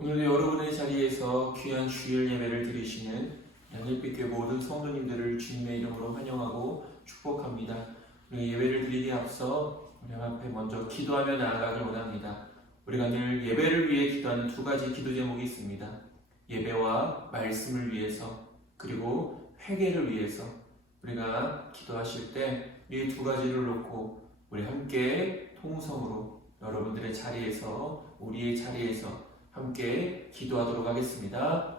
오늘도 여러분의 자리에서 귀한 주일 예배를 드리시는 양일빛교회 모든 성도님들을 주님의 이름으로 환영하고 축복합니다. 우리 예배를 드리기에 앞서 우리 앞에 먼저 기도하며 나아가길 원합니다. 우리가 늘 예배를 위해 기도하는 두 가지 기도 제목이 있습니다. 예배와 말씀을 위해서, 그리고 회개를 위해서. 우리가 기도하실 때 이 두 가지를 놓고 우리 함께 통성으로 여러분들의 자리에서, 우리의 자리에서 함께 기도하도록 하겠습니다.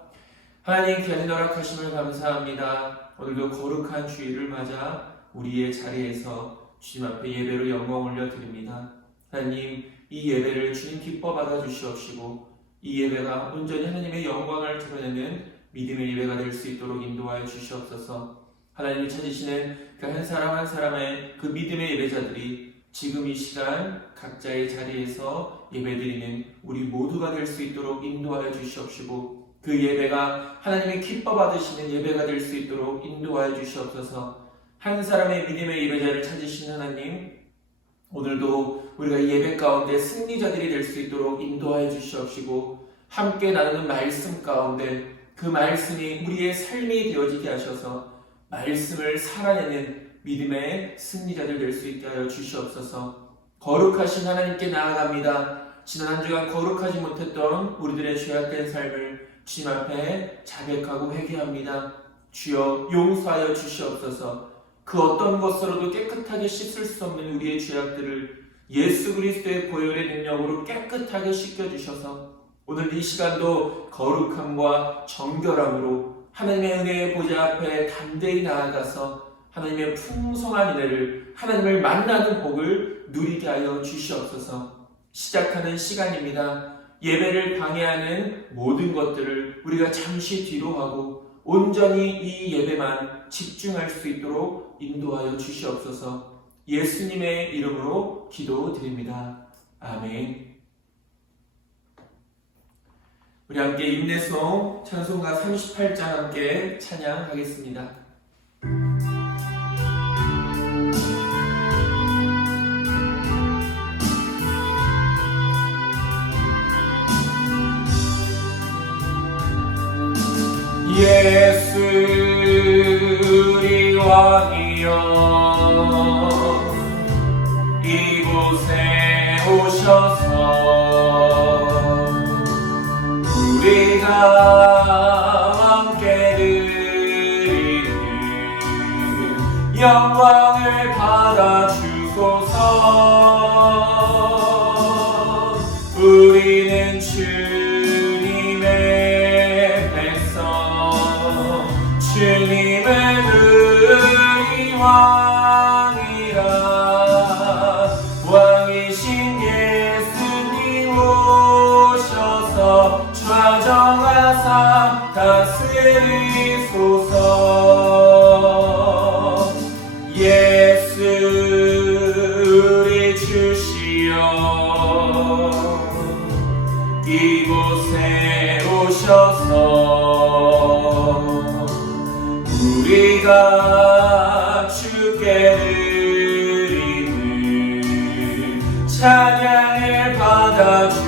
하나님, 귀한 허락하심을 감사합니다. 오늘도 거룩한 주일을 맞아 우리의 자리에서 주님 앞에 예배로 영광 올려드립니다. 하나님, 이 예배를 주님 기뻐 받아주시옵시고 이 예배가 온전히 하나님의 영광을 드러내는 믿음의 예배가 될 수 있도록 인도하여 주시옵소서. 하나님이 찾으시는 그 한 사람 한 사람의 그 믿음의 예배자들이 지금 이 시간 각자의 자리에서 예배드리는 우리 모두가 될 수 있도록 인도하여 주시옵시고 그 예배가 하나님이 기뻐 받으시는 예배가 될 수 있도록 인도하여 주시옵소서. 한 사람의 믿음의 예배자를 찾으신 하나님, 오늘도 우리가 예배 가운데 승리자들이 될 수 있도록 인도하여 주시옵시고 함께 나누는 말씀 가운데 그 말씀이 우리의 삶이 되어지게 하셔서 말씀을 살아내는 믿음의 승리자들 될 수 있게 하여 주시옵소서. 거룩하신 하나님께 나아갑니다. 지난 한 주간 거룩하지 못했던 우리들의 죄악된 삶을 주님 앞에 자백하고 회개합니다. 주여 용서하여 주시옵소서. 그 어떤 것으로도 깨끗하게 씻을 수 없는 우리의 죄악들을 예수 그리스도의 보혈의 능력으로 깨끗하게 씻겨주셔서 오늘 이 시간도 거룩함과 정결함으로 하나님의 은혜의 보좌 앞에 담대히 나아가서 하나님의 풍성한 은혜를, 하나님을 만나는 복을 누리게 하여 주시옵소서. 시작하는 시간입니다. 예배를 방해하는 모든 것들을 우리가 잠시 뒤로 하고 온전히 이 예배만 집중할 수 있도록 인도하여 주시옵소서. 예수님의 이름으로 기도드립니다. 아멘. 우리 함께 인내송 찬송가 38장 함께 찬양하겠습니다. 예수 우리 왕이여 이곳에 오셔서 우리가 함께 드리는 영광을 받아주소서. 우리는 주님의 백성, 주님은 우리 왕이라. 왕이신 예수님 오셔서 좌정하사 다스리소서. 예수 우리 주시여 이곳에 오셔서 우리가 주께 드리는 찬양을 받아주소서.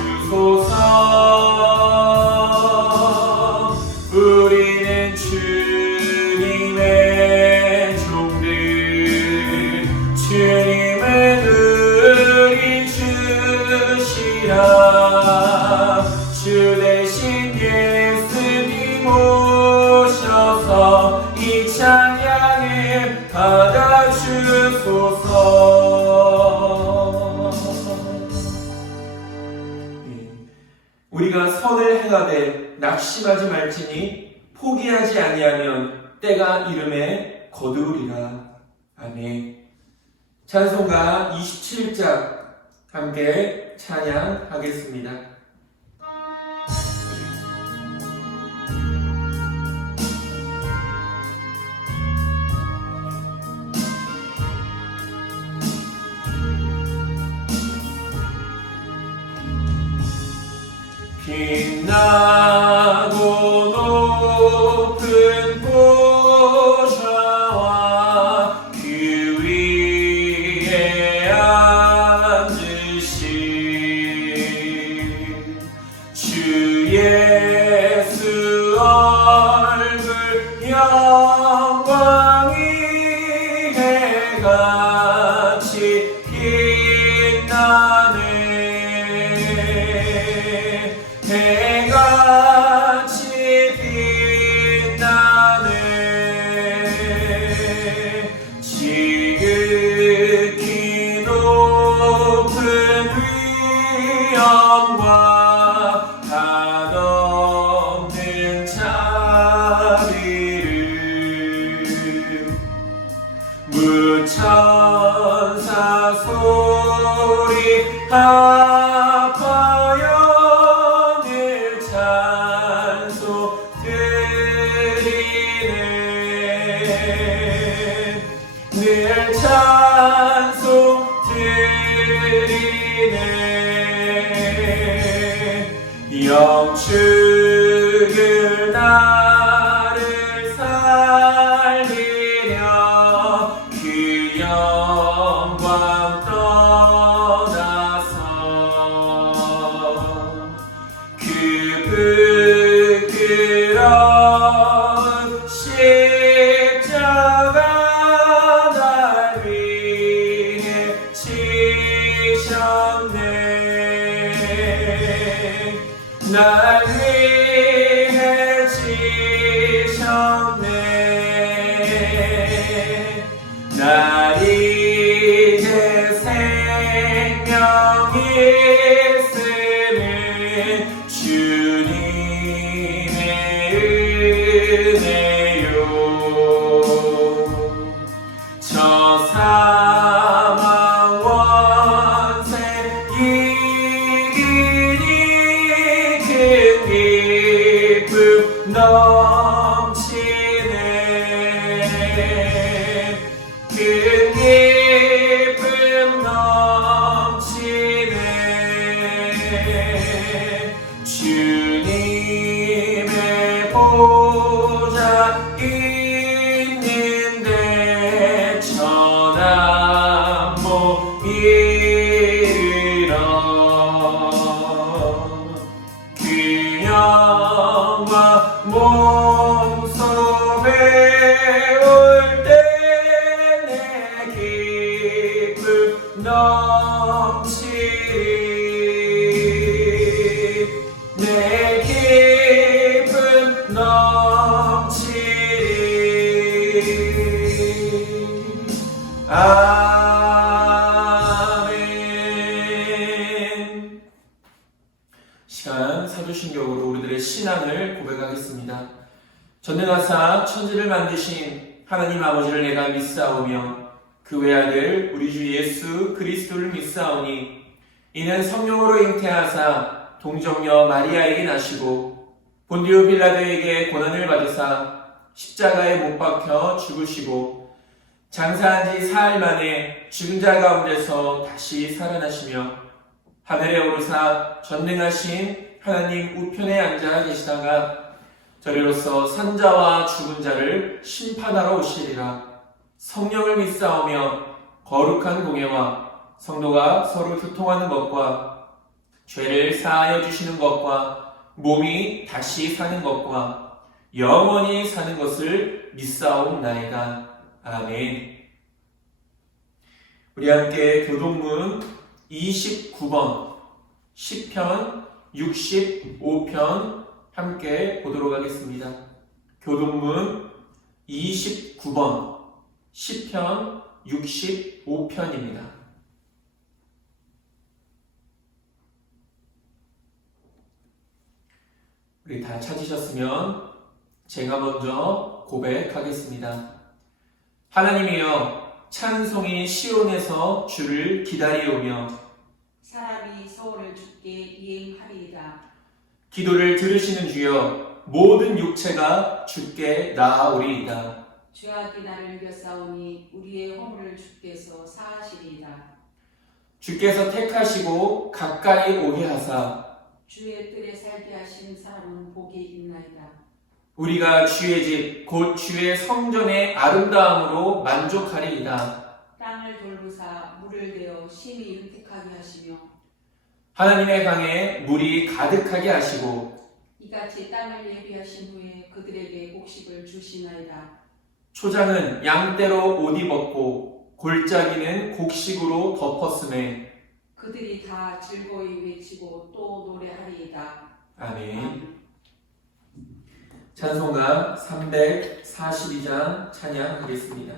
우리는 주님의 종들, 주님은 우리 주시라. 주 대신 예수님 오셔서 이 찬양을 받아주소서. 우리가 선을 행하되 낙심하지 말지니 포기하지 아니하면 때가 이름에 거두리라. 아멘. 찬송가 27장 함께 찬양하겠습니다. 빛나고 높은 보좌와 그 위에 앉으신 주의 해같이 빛나네 지극히 높은 위엄과 한없는 자비를 무천사 소리 합하여 늘 찬송 드리네 늘 찬송 드리네 영축을 나를 살리려 그 영광 떠나서 그 부끄러운 십자가 날 위해 지셨네 날 위해 지셨네 날 이제 생명이 있음은 주님의 은혜요 저 사망 원세 이기니 그 기쁨 넘치네 그 기쁨 넘치네 주님의 보좌 있는데 천한 못 이르러 그 영광 몸소 배울 때 내 기쁨 넘치리 내 기쁨 넘치리 아멘. 시간 사도신경으로 우리들의 신앙을 고백하겠습니다. 전능하사 천지를 만드신 하나님 아버지를 내가 믿사오며 그 외아들 우리 주 예수 그리스도를 믿사오니 이는 성령으로 잉태하사 동정녀 마리아에게 나시고 본디오 빌라도에게 고난을 받으사 십자가에 못 박혀 죽으시고 장사한 지 사흘 만에 죽은 자 가운데서 다시 살아나시며 하늘에 오르사 전능하신 하나님 우편에 앉아 계시다가 저리로서 산자와 죽은 자를 심판하러 오시리라. 성령을 믿사오며 거룩한 공예와 성도가 서로 교통하는 것과 죄를 사하여 주시는 것과 몸이 다시 사는 것과 영원히 사는 것을 믿사옵나이다. 아멘. 우리 함께 교동문 29번 시편 65편 함께 보도록 하겠습니다. 교동문 29번 시편 65편입니다. 우리 다 찾으셨으면 제가 먼저 고백하겠습니다. 하나님이여, 찬송이 시온에서 주를 기다리오며 사람이 서울을 주께 이행하리이다. 기도를 들으시는 주여, 모든 육체가 주께 나아오리이다. 죄악이 나를 이겼사오니 우리의 허물을 주께서 사하시리이다. 주께서 택하시고 가까이 오게 하사 주의 뜰에 살게 하신 사람은 복이 있나이다. 우리가 주의 집 곧 주의 성전의 아름다움으로 만족하리이다. 땅을 돌보사 물을 대어 심히 윤택하게 하시며 하나님의 강에 물이 가득하게 하시고 이같이 땅을 예비하신 후에 그들에게 곡식을 주시나이다. 초장은 양떼로 옷 입었고 골짜기는 곡식으로 덮었음에 그들이 다 즐거이 외치고 또 노래하리이다. 아멘. 찬송가 342장 찬양하겠습니다.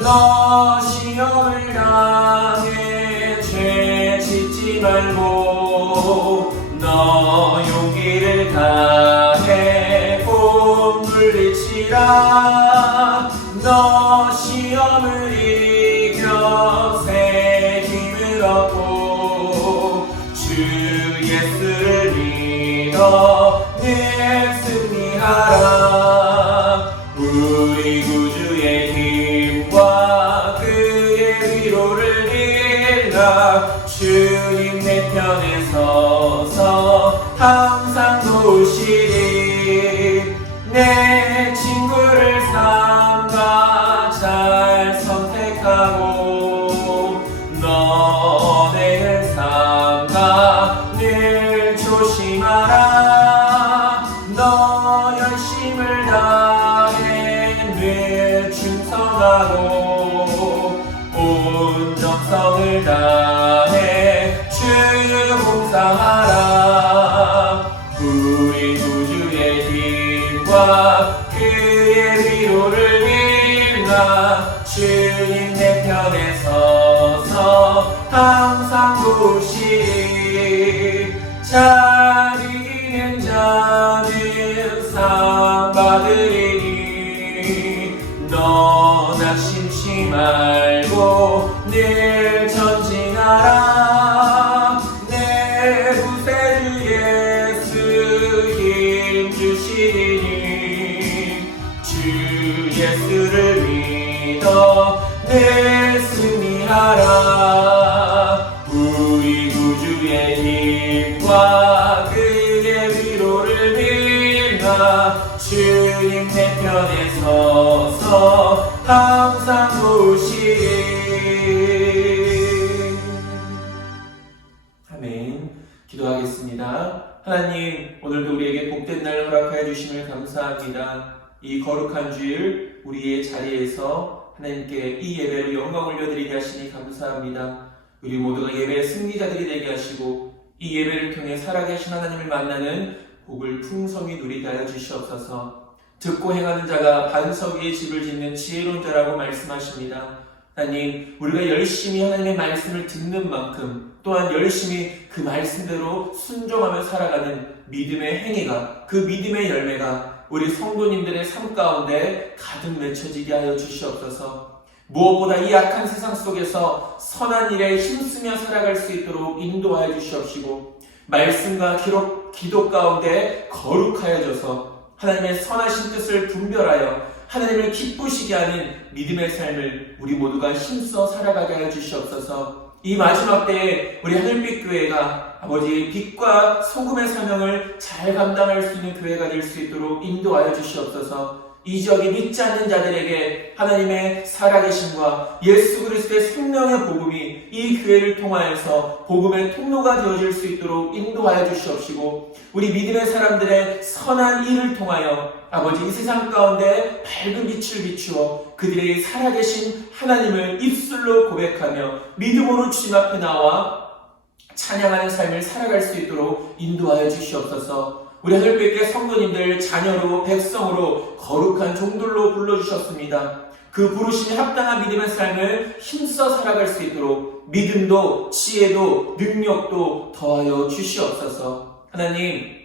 너 시험을 당해 죄 짓지 말고 너 용기를 다해 복 물리치라. 너 시험을 이겨 새 힘을 얻고 주 예수를 믿어 늘 승리하라. 우리 구주의 힘과 그의 위로를 빌라. 주님 내 편에 서서 항상 도우시리. 내 친구를 삼가 잘 선택하고 너 언행을 삼가 늘 조심하라. 너 열심을 다해 늘 충성하고 온 정성을 다해 주 봉사하라. 우리 구주의 힘과 그의 위로를 빌라. 주님 내 편에 서서 항상 도우시리. 잘 이기는 자는 상 받으리니 너 낙심치 말고 늘 전진하라. 내 구세주 예수 힘 주시리니 주 예수를 믿어 늘 승리하라. 우리 구주의 힘과 그의 위로를 빌라. 주님 내 편에 서서 항상 도우시리. 아멘. 기도하겠습니다. 하나님, 오늘도 우리에게 복된 날 허락하여 주심을 감사합니다. 이 거룩한 주일 우리의 자리에서 하나님께 이 예배로 영광 올려드리게 하시니 감사합니다. 우리 모두가 예배의 승리자들이 되게 하시고 이 예배를 통해 살아계신 하나님을 만나는 복을 풍성히 누리게 하여 주시옵소서. 듣고 행하는 자가 반석 위에 집을 짓는 지혜로운 자라고 말씀하십니다. 하나님, 우리가 열심히 하나님의 말씀을 듣는 만큼 또한 열심히 그 말씀대로 순종하며 살아가는 믿음의 행위가, 그 믿음의 열매가 우리 성도님들의 삶 가운데 가득 맺혀지게 하여 주시옵소서. 무엇보다 이 악한 세상 속에서 선한 일에 힘쓰며 살아갈 수 있도록 인도하여 주시옵시고, 말씀과 기도 가운데 거룩하여져서 하나님의 선하신 뜻을 분별하여 하나님을 기쁘시게 하는 믿음의 삶을 우리 모두가 힘써 살아가게 하여 주시옵소서. 이 마지막 때에 우리 하늘빛 교회가 아버지 빛과 소금의 사명을 잘 감당할 수 있는 교회가 될 수 있도록 인도하여 주시옵소서. 이 지역에 믿지 않는 자들에게 하나님의 살아계심과 예수 그리스도의 생명의 복음이 이 교회를 통하여서 복음의 통로가 되어질 수 있도록 인도하여 주시옵시고, 우리 믿음의 사람들의 선한 일을 통하여 아버지 이 세상 가운데 밝은 빛을 비추어 그들의 살아계신 하나님을 입술로 고백하며 믿음으로 주님 앞에 나와 찬양하는 삶을 살아갈 수 있도록 인도하여 주시옵소서. 우리 하늘빛의 성도님들 자녀로 백성으로 거룩한 종들로 불러주셨습니다. 그 부르심에 합당한 믿음의 삶을 힘써 살아갈 수 있도록 믿음도 지혜도 능력도 더하여 주시옵소서. 하나님,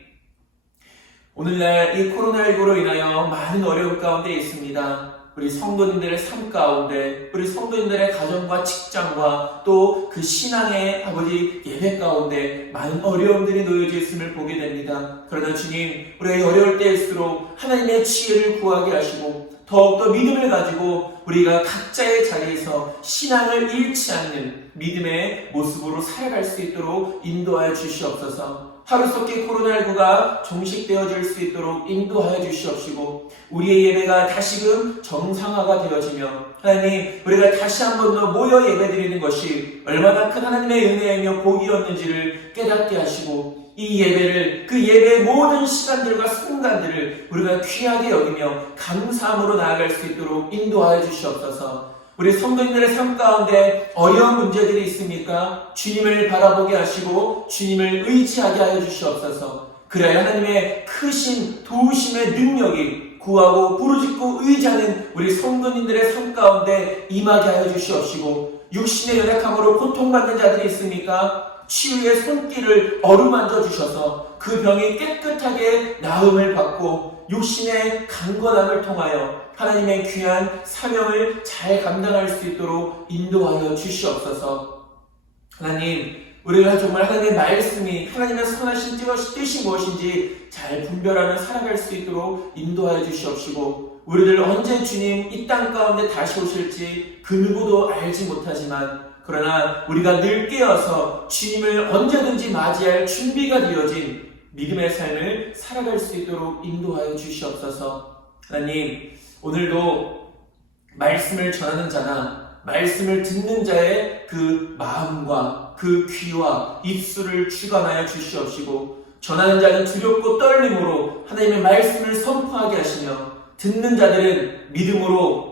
오늘날 이 코로나19로 인하여 많은 어려움 가운데 있습니다. 우리 성도님들의 삶 가운데, 우리 성도님들의 가정과 직장과 또 그 신앙의 아버지 예배 가운데 많은 어려움들이 놓여져 있음을 보게 됩니다. 그러나 주님, 우리가 어려울 때일수록 하나님의 지혜를 구하게 하시고 더욱더 믿음을 가지고 우리가 각자의 자리에서 신앙을 잃지 않는 믿음의 모습으로 살아갈 수 있도록 인도하여 주시옵소서. 하루속히 코로나19가 종식되어질 수 있도록 인도하여 주시옵시고, 우리의 예배가 다시금 정상화가 되어지며 하나님, 우리가 다시 한 번 더 모여 예배드리는 것이 얼마나 큰 하나님의 은혜이며 복이었는지를 깨닫게 하시고, 이 예배를, 그 예배의 모든 시간들과 순간들을 우리가 귀하게 여기며 감사함으로 나아갈 수 있도록 인도하여 주시옵소서. 우리 성도님들의 삶 가운데 어려운 문제들이 있습니까? 주님을 바라보게 하시고 주님을 의지하게 하여 주시옵소서. 그래야 하나님의 크신 도우심의 능력이 구하고 부르짖고 의지하는 우리 성도님들의 삶 가운데 임하게 하여 주시옵시고, 육신의 연약함으로 고통받는 자들이 있습니까? 치유의 손길을 어루만져 주셔서 그 병이 깨끗하게 나음을 받고 육신의 강건함을 통하여 하나님의 귀한 사명을 잘 감당할 수 있도록 인도하여 주시옵소서. 하나님, 우리가 정말 하나님의 말씀이 하나님의 선하신 뜻이 무엇인지 잘 분별하며 살아갈 수 있도록 인도하여 주시옵시고, 우리들 언제 주님 이 땅 가운데 다시 오실지 그 누구도 알지 못하지만, 그러나 우리가 늘 깨어서 주님을 언제든지 맞이할 준비가 되어진 믿음의 삶을 살아갈 수 있도록 인도하여 주시옵소서. 하나님, 오늘도 말씀을 전하는 자나 말씀을 듣는 자의 그 마음과 그 귀와 입술을 주관하여 주시옵시고, 전하는 자는 두렵고 떨림으로 하나님의 말씀을 선포하게 하시며, 듣는 자들은 믿음으로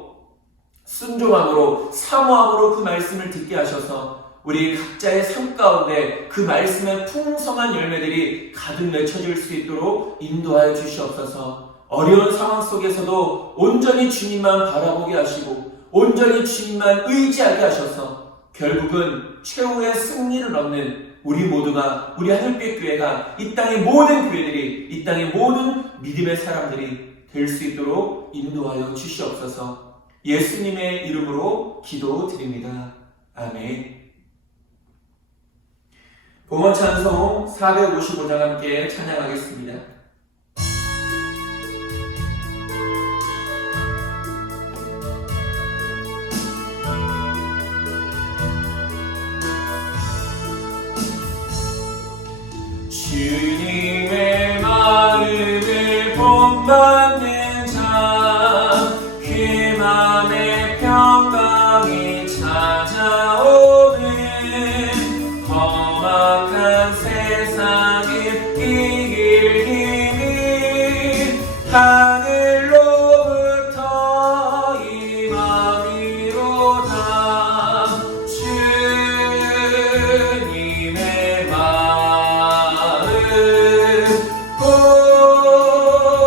순종함으로 사모함으로 그 말씀을 듣게 하셔서 우리 각자의 삶 가운데 그 말씀의 풍성한 열매들이 가득 맺혀질 수 있도록 인도하여 주시옵소서. 어려운 상황 속에서도 온전히 주님만 바라보게 하시고 온전히 주님만 의지하게 하셔서 결국은 최후의 승리를 얻는 우리 모두가, 우리 하늘빛 교회가, 이 땅의 모든 교회들이, 이 땅의 모든 믿음의 사람들이 될 수 있도록 인도하여 주시옵소서. 예수님의 이름으로 기도드립니다. 아멘. 봉헌 찬송 455장 함께 찬양하겠습니다. 주님의 마음을 본받는 자, 그 맘에 평강이 찾아오는 험악한 세상을 이길 힘이 하늘로부터 임함이로다. 주님의 마음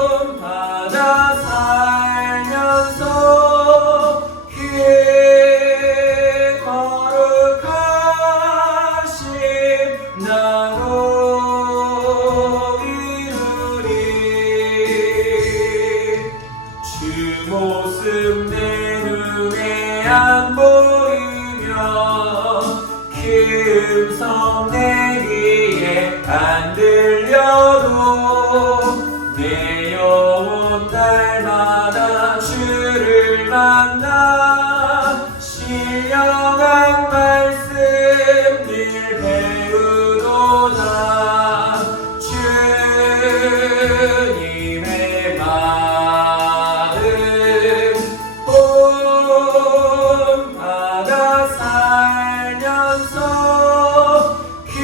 본받아 살면서 그 거룩하심 나로 이루리. 주 모습 내 눈에 안 보이며 그 음성 내 귀에 안 들려도 내 영혼 날마다 주를 만나 신령한 말씀 늘 배우도다. 주님의 마음 본받아 살면서 그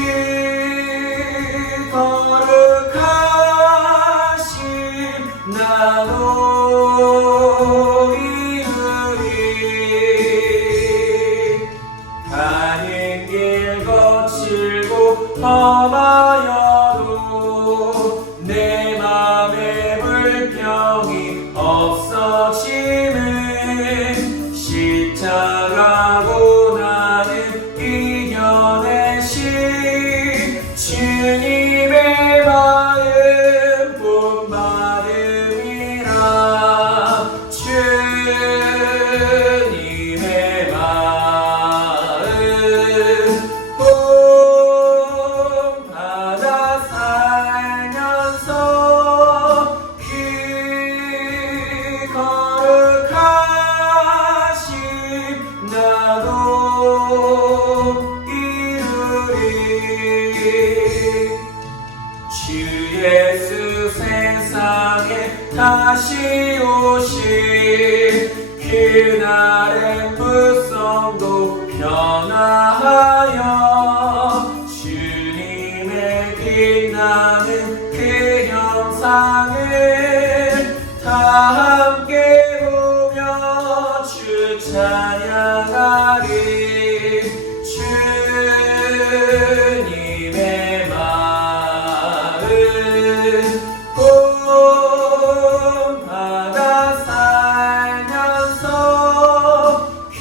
거룩하심 나로 이루리. 가는 길 거칠고 험하여도 내 맘에 불평이 없어지는 십자가고 나는 이겨내신 주님의 마음 본받음이라. 주님의 마음 본받아 살면서 그 거룩하심 나도 이루리. 주 예수 세상에 다시 오실 그날의 무성도 변화하여 주님의 빛나 함께 보며 주 찬양하리. 주님의 마음 본받아 살면서 그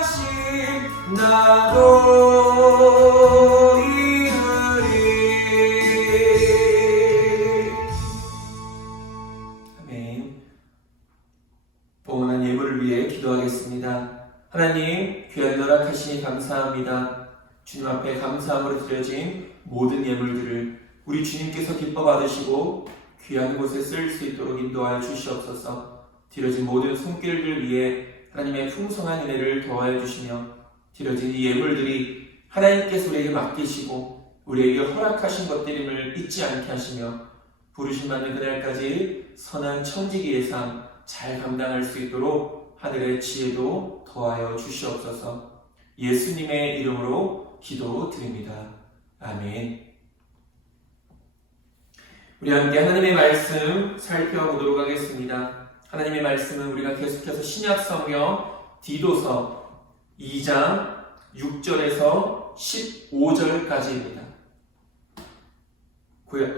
거룩하심 나도 이루리. 아멘. 봉헌한 예물을 위해 기도하겠습니다. 하나님, 귀한 허락하시니 감사합니다. 주님 앞에 감사함으로 드려진 모든 예물들을 우리 주님께서 기뻐 받으시고 귀한 곳에 쓸 수 있도록 인도하여 주시옵소서. 드려진 모든 손길들 위해 하나님의 풍성한 은혜를 더하여 주시며 드려진 이 예물들이 하나님께서 우리에게 맡기시고 우리에게 허락하신 것들임을 잊지 않게 하시며 부르심 받는 그날까지 선한 청지기의 삶 잘 감당할 수 있도록 하늘의 지혜도 더하여 주시옵소서. 예수님의 이름으로 기도드립니다. 아멘. 우리 함께 하나님의 말씀 살펴보도록 하겠습니다. 하나님의 말씀은 우리가 계속해서 신약성경 디도서 2장 6절에서 15절까지입니다.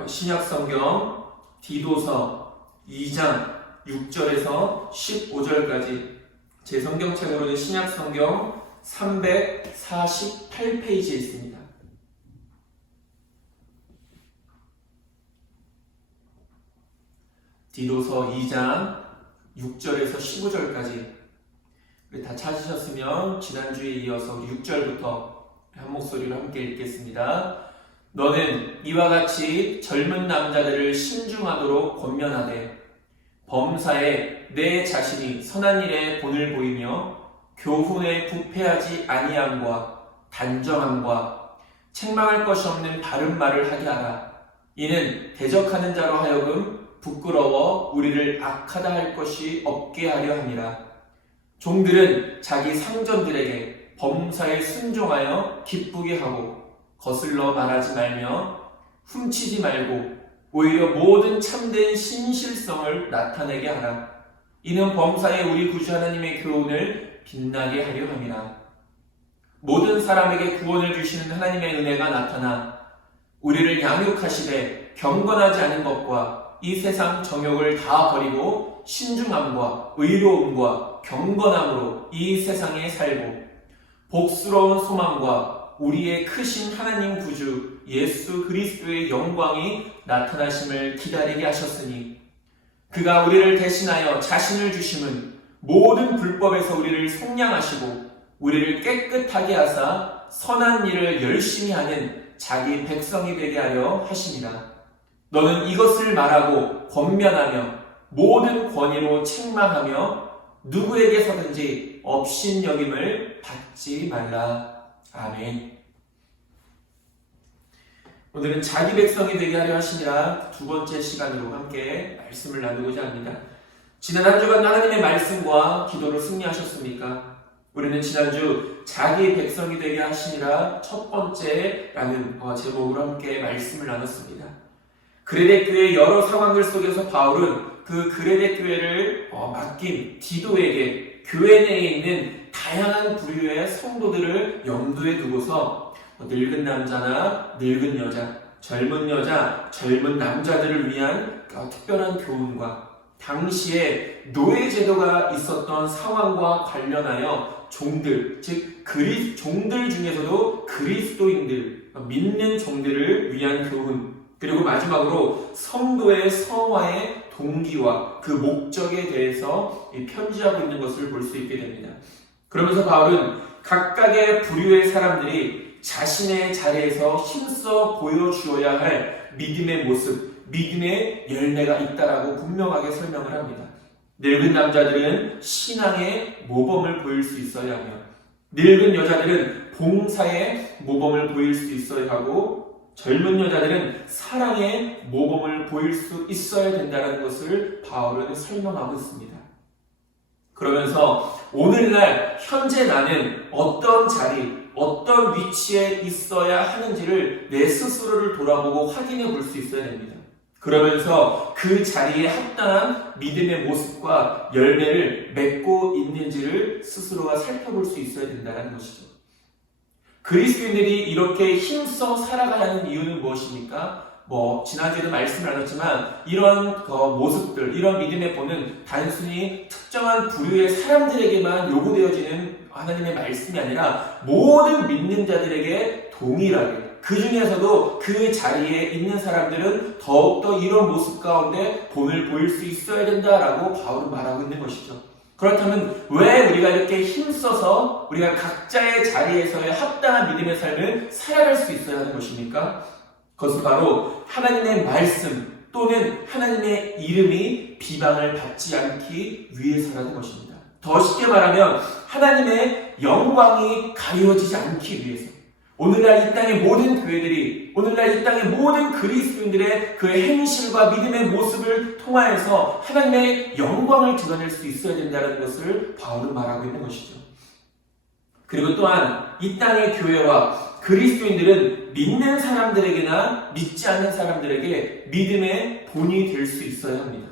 신약성경 디도서 2장 6절에서 15절까지 제 성경책으로는 신약성경 348페이지에 있습니다. 디도서 2장 6절에서 15절까지 다 찾으셨으면 지난주에 이어서 6절부터 한 목소리로 함께 읽겠습니다. 너는 이와 같이 젊은 남자들을 신중하도록 권면하되 범사에 내 자신이 선한 일에 본을 보이며 교훈에 부패하지 아니함과 단정함과 책망할 것이 없는 바른 말을 하게 하라. 이는 대적하는 자로 하여금 부끄러워 우리를 악하다 할 것이 없게 하려 함이라. 종들은 자기 상전들에게 범사에 순종하여 기쁘게 하고 거슬러 말하지 말며 훔치지 말고 오히려 모든 참된 신실성을 나타내게 하라. 이는 범사에 우리 구주 하나님의 교훈을 빛나게 하려 함이라. 모든 사람에게 구원을 주시는 하나님의 은혜가 나타나 우리를 양육하시되 경건하지 않은 것과 이 세상 정욕을 다 버리고 신중함과 의로움과 경건함으로 이 세상에 살고 복스러운 소망과 우리의 크신 하나님 구주 예수 그리스도의 영광이 나타나심을 기다리게 하셨으니 그가 우리를 대신하여 자신을 주심은 모든 불법에서 우리를 속량하시고 우리를 깨끗하게 하사 선한 일을 열심히 하는 자기 백성이 되게 하려 하심이라. 너는 이것을 말하고 권면하며 모든 권위로 책망하며 누구에게서든지 업신여김을 받지 말라. 아멘. 오늘은 자기 백성이 되게 하려 하시니라 두 번째 시간으로 함께 말씀을 나누고자 합니다. 지난 한 주간 하나님의 말씀과 기도로 승리하셨습니까? 우리는 지난주 자기 백성이 되게 하시니라 첫 번째라는 제목으로 함께 말씀을 나눴습니다. 그레데 교회의 여러 상황들 속에서 바울은 그 그레데 교회를 맡긴 디도에게 교회 내에 있는 다양한 부류의 성도들을 염두에 두고서 늙은 남자나 늙은 여자, 젊은 남자들을 위한 특별한 교훈과 당시에 노예 제도가 있었던 상황과 관련하여 종들, 즉 종들 중에서도 그리스도인들, 믿는 종들을 위한 교훈, 그리고 마지막으로 성도의 성화의 동기와 그 목적에 대해서 편지하고 있는 것을 볼 수 있게 됩니다. 그러면서 바울은 각각의 부류의 사람들이 자신의 자리에서 힘써 보여주어야 할 믿음의 모습, 믿음의 열매가 있다라고 분명하게 설명을 합니다. 늙은 남자들은 신앙의 모범을 보일 수 있어야 하며 늙은 여자들은 봉사의 모범을 보일 수 있어야 하고 젊은 여자들은 사랑의 모범을 보일 수 있어야 된다는 것을 바울은 설명하고 있습니다. 그러면서 오늘날 현재 나는 어떤 자리, 어떤 위치에 있어야 하는지를 내 스스로를 돌아보고 확인해 볼 수 있어야 됩니다. 그러면서 그 자리에 합당한 믿음의 모습과 열매를 맺고 있는지를 스스로가 살펴볼 수 있어야 된다는 것이죠. 그리스도인들이 이렇게 힘써 살아가야 하는 이유는 무엇입니까? 지난주에도 말씀을 나눴지만 이런 모습들, 이런 믿음의 본은 단순히 특정한 부류의 사람들에게만 요구되어지는 하나님의 말씀이 아니라 모든 믿는 자들에게 동일하게, 그 중에서도 그 자리에 있는 사람들은 더욱더 이런 모습 가운데 본을 보일 수 있어야 된다라고 바울은 말하고 있는 것이죠. 그렇다면 왜 우리가 이렇게 힘써서 우리가 각자의 자리에서의 합당한 믿음의 삶을 살아갈 수 있어야 하는 것입니까? 그것은 바로 하나님의 말씀 또는 하나님의 이름이 비방을 받지 않기 위해서라는 것입니다. 더 쉽게 말하면 하나님의 영광이 가려지지 않기 위해서, 오늘날 이 땅의 모든 교회들이, 오늘날 이 땅의 모든 그리스도인들의 그의 행실과 믿음의 모습을 통하여서 하나님의 영광을 드러낼 수 있어야 된다는 것을 바울은 말하고 있는 것이죠. 그리고 또한 이 땅의 교회와 그리스도인들은 믿는 사람들에게나 믿지 않는 사람들에게 믿음의 본이 될 수 있어야 합니다.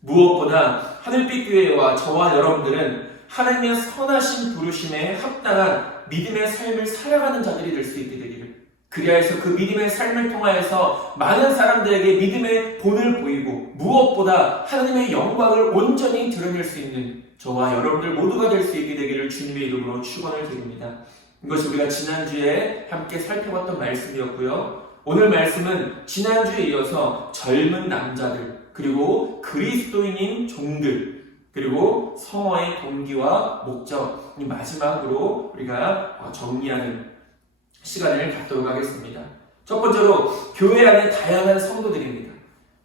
무엇보다 하늘빛 교회와 저와 여러분들은 하나님의 선하신 부르심에 합당한 믿음의 삶을 살아가는 자들이 될 수 있게 되기를, 그리하여 그 믿음의 삶을 통하여서 많은 사람들에게 믿음의 본을 보이고 무엇보다 하나님의 영광을 온전히 드러낼 수 있는 저와 여러분들 모두가 될 수 있게 되기를 주님의 이름으로 축원을 드립니다. 이것이 우리가 지난주에 함께 살펴봤던 말씀이었고요. 오늘 말씀은 지난주에 이어서 젊은 남자들, 그리고 그리스도인인 종들, 그리고 성화의 동기와 목적, 이 마지막으로 우리가 정리하는 시간을 갖도록 하겠습니다. 첫 번째로 교회 안에 다양한 성도들입니다.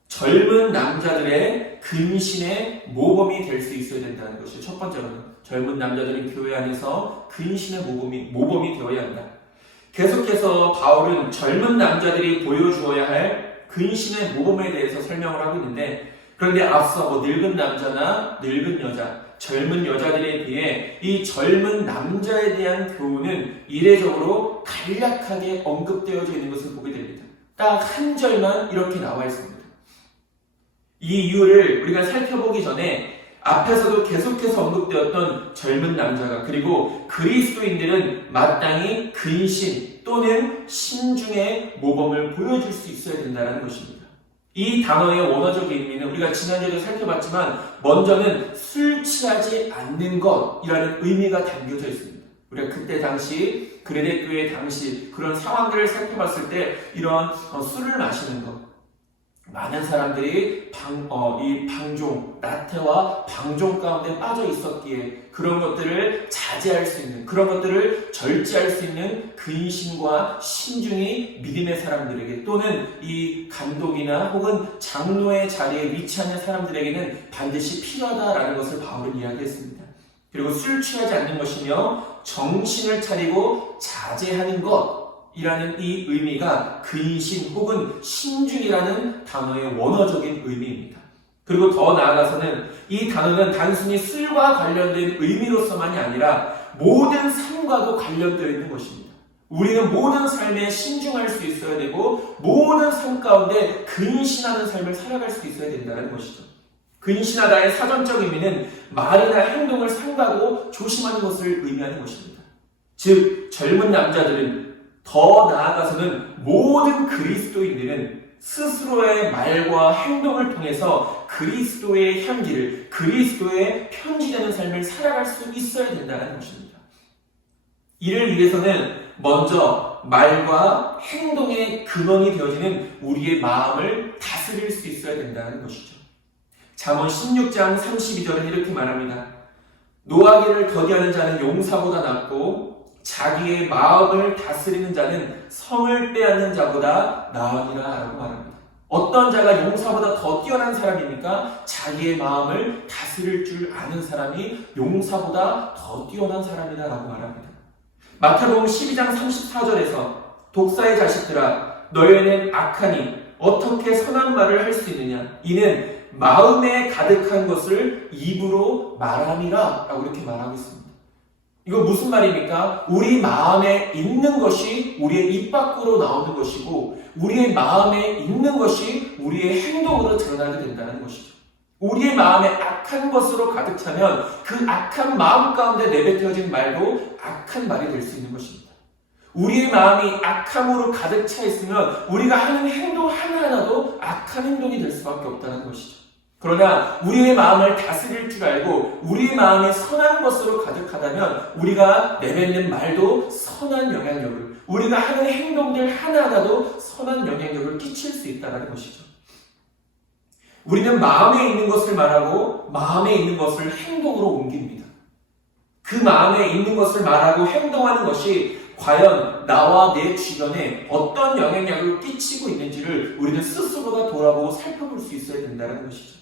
젊은 남자들의 근신의 모범이 될 수 있어야 된다는 것이 첫 번째로는, 젊은 남자들은 교회 안에서 근신의 모범이 되어야 한다. 계속해서 바울은 젊은 남자들이 보여주어야 할 근신의 모범에 대해서 설명을 하고 있는데, 그런데 앞서 늙은 남자나 늙은 여자, 젊은 여자들에 비해 이 젊은 남자에 대한 교훈은 이례적으로 간략하게 언급되어져 있는 것을 보게 됩니다. 딱 한 절만 이렇게 나와 있습니다. 이 이유를 우리가 살펴보기 전에 앞에서도 계속해서 언급되었던 젊은 남자가, 그리고 그리스도인들은 마땅히 근신 또는 신중의 모범을 보여줄 수 있어야 된다는 것입니다. 이 단어의 원어적 의미는 우리가 지난주에도 살펴봤지만 먼저는 술 취하지 않는 것이라는 의미가 담겨져 있습니다. 우리가 그때 당시 그레데 교회 당시 그런 상황들을 살펴봤을 때 이런 술을 마시는 것, 많은 사람들이 이 방종, 나태와 방종 가운데 빠져 있었기에 그런 것들을 자제할 수 있는, 그런 것들을 절제할 수 있는 근신과 신중이 믿음의 사람들에게, 또는 이 감독이나 혹은 장로의 자리에 위치하는 사람들에게는 반드시 필요하다라는 것을 바울은 이야기했습니다. 그리고 술 취하지 않는 것이며 정신을 차리고 자제하는 것, 이라는 이 의미가 근신 혹은 신중이라는 단어의 원어적인 의미입니다. 그리고 더 나아가서는 이 단어는 단순히 술과 관련된 의미로서만이 아니라 모든 삶과도 관련되어 있는 것입니다. 우리는 모든 삶에 신중할 수 있어야 되고 모든 삶 가운데 근신하는 삶을 살아갈 수 있어야 된다는 것이죠. 근신하다의 사전적 의미는 말이나 행동을 삼가고 조심하는 것을 의미하는 것입니다. 즉 젊은 남자들은, 더 나아가서는 모든 그리스도인들은 스스로의 말과 행동을 통해서 그리스도의 향기를, 그리스도의 편지되는 삶을 살아갈 수 있어야 된다는 것입니다. 이를 위해서는 먼저 말과 행동의 근원이 되어지는 우리의 마음을 다스릴 수 있어야 된다는 것이죠. 잠언 16장 32절은 이렇게 말합니다. 노하기를 더디하는 자는 용사보다 낫고 자기의 마음을 다스리는 자는 성을 빼앗는 자보다 나으니라 라고 말합니다. 어떤 자가 용사보다 더 뛰어난 사람입니까? 자기의 마음을 다스릴 줄 아는 사람이 용사보다 더 뛰어난 사람이다 라고 말합니다. 마태복음 12장 34절에서 독사의 자식들아 너희는 악하니 어떻게 선한 말을 할 수 있느냐? 이는 마음에 가득한 것을 입으로 말함이라 라고 이렇게 말하고 있습니다. 이거 무슨 말입니까? 우리 마음에 있는 것이 우리의 입 밖으로 나오는 것이고 우리의 마음에 있는 것이 우리의 행동으로 드러나게 된다는 것이죠. 우리의 마음에 악한 것으로 가득 차면 그 악한 마음 가운데 내뱉어진 말도 악한 말이 될 수 있는 것입니다. 우리의 마음이 악함으로 가득 차 있으면 우리가 하는 행동 하나하나도 악한 행동이 될 수밖에 없다는 것이죠. 그러나 우리의 마음을 다스릴 줄 알고 우리의 마음이 선한 것으로 가득하다면 우리가 내뱉는 말도 선한 영향력을, 우리가 하는 행동들 하나하나도 선한 영향력을 끼칠 수 있다는 것이죠. 우리는 마음에 있는 것을 말하고 마음에 있는 것을 행동으로 옮깁니다. 그 마음에 있는 것을 말하고 행동하는 것이 과연 나와 내 주변에 어떤 영향력을 끼치고 있는지를 우리는 스스로가 돌아보고 살펴볼 수 있어야 된다는 것이죠.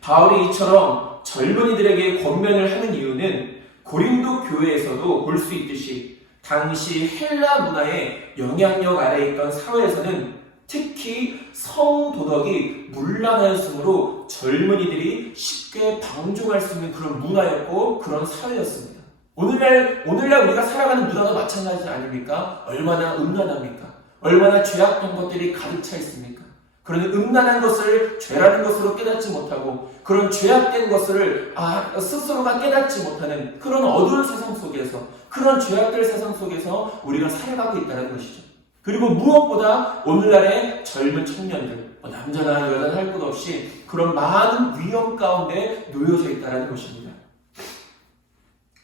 바울이 이처럼 젊은이들에게 권면을 하는 이유는 고린도 교회에서도 볼 수 있듯이 당시 헬라 문화의 영향력 아래에 있던 사회에서는 특히 성도덕이 문란하였으므로 젊은이들이 쉽게 방종할 수 있는 그런 문화였고 그런 사회였습니다. 오늘날 우리가 살아가는 문화도 마찬가지 아닙니까? 얼마나 음란합니까? 얼마나 죄악된 것들이 가득 차 있습니까? 그런 음란한 것을 죄라는 것으로 깨닫지 못하고 그런 죄악된 것을 스스로가 깨닫지 못하는 그런 어두운 세상 속에서, 그런 죄악될 세상 속에서 우리가 살아가고 있다는 것이죠. 그리고 무엇보다 오늘날의 젊은 청년들, 남자나 여자나 할 것 없이 그런 많은 위험 가운데 놓여져 있다는 것입니다.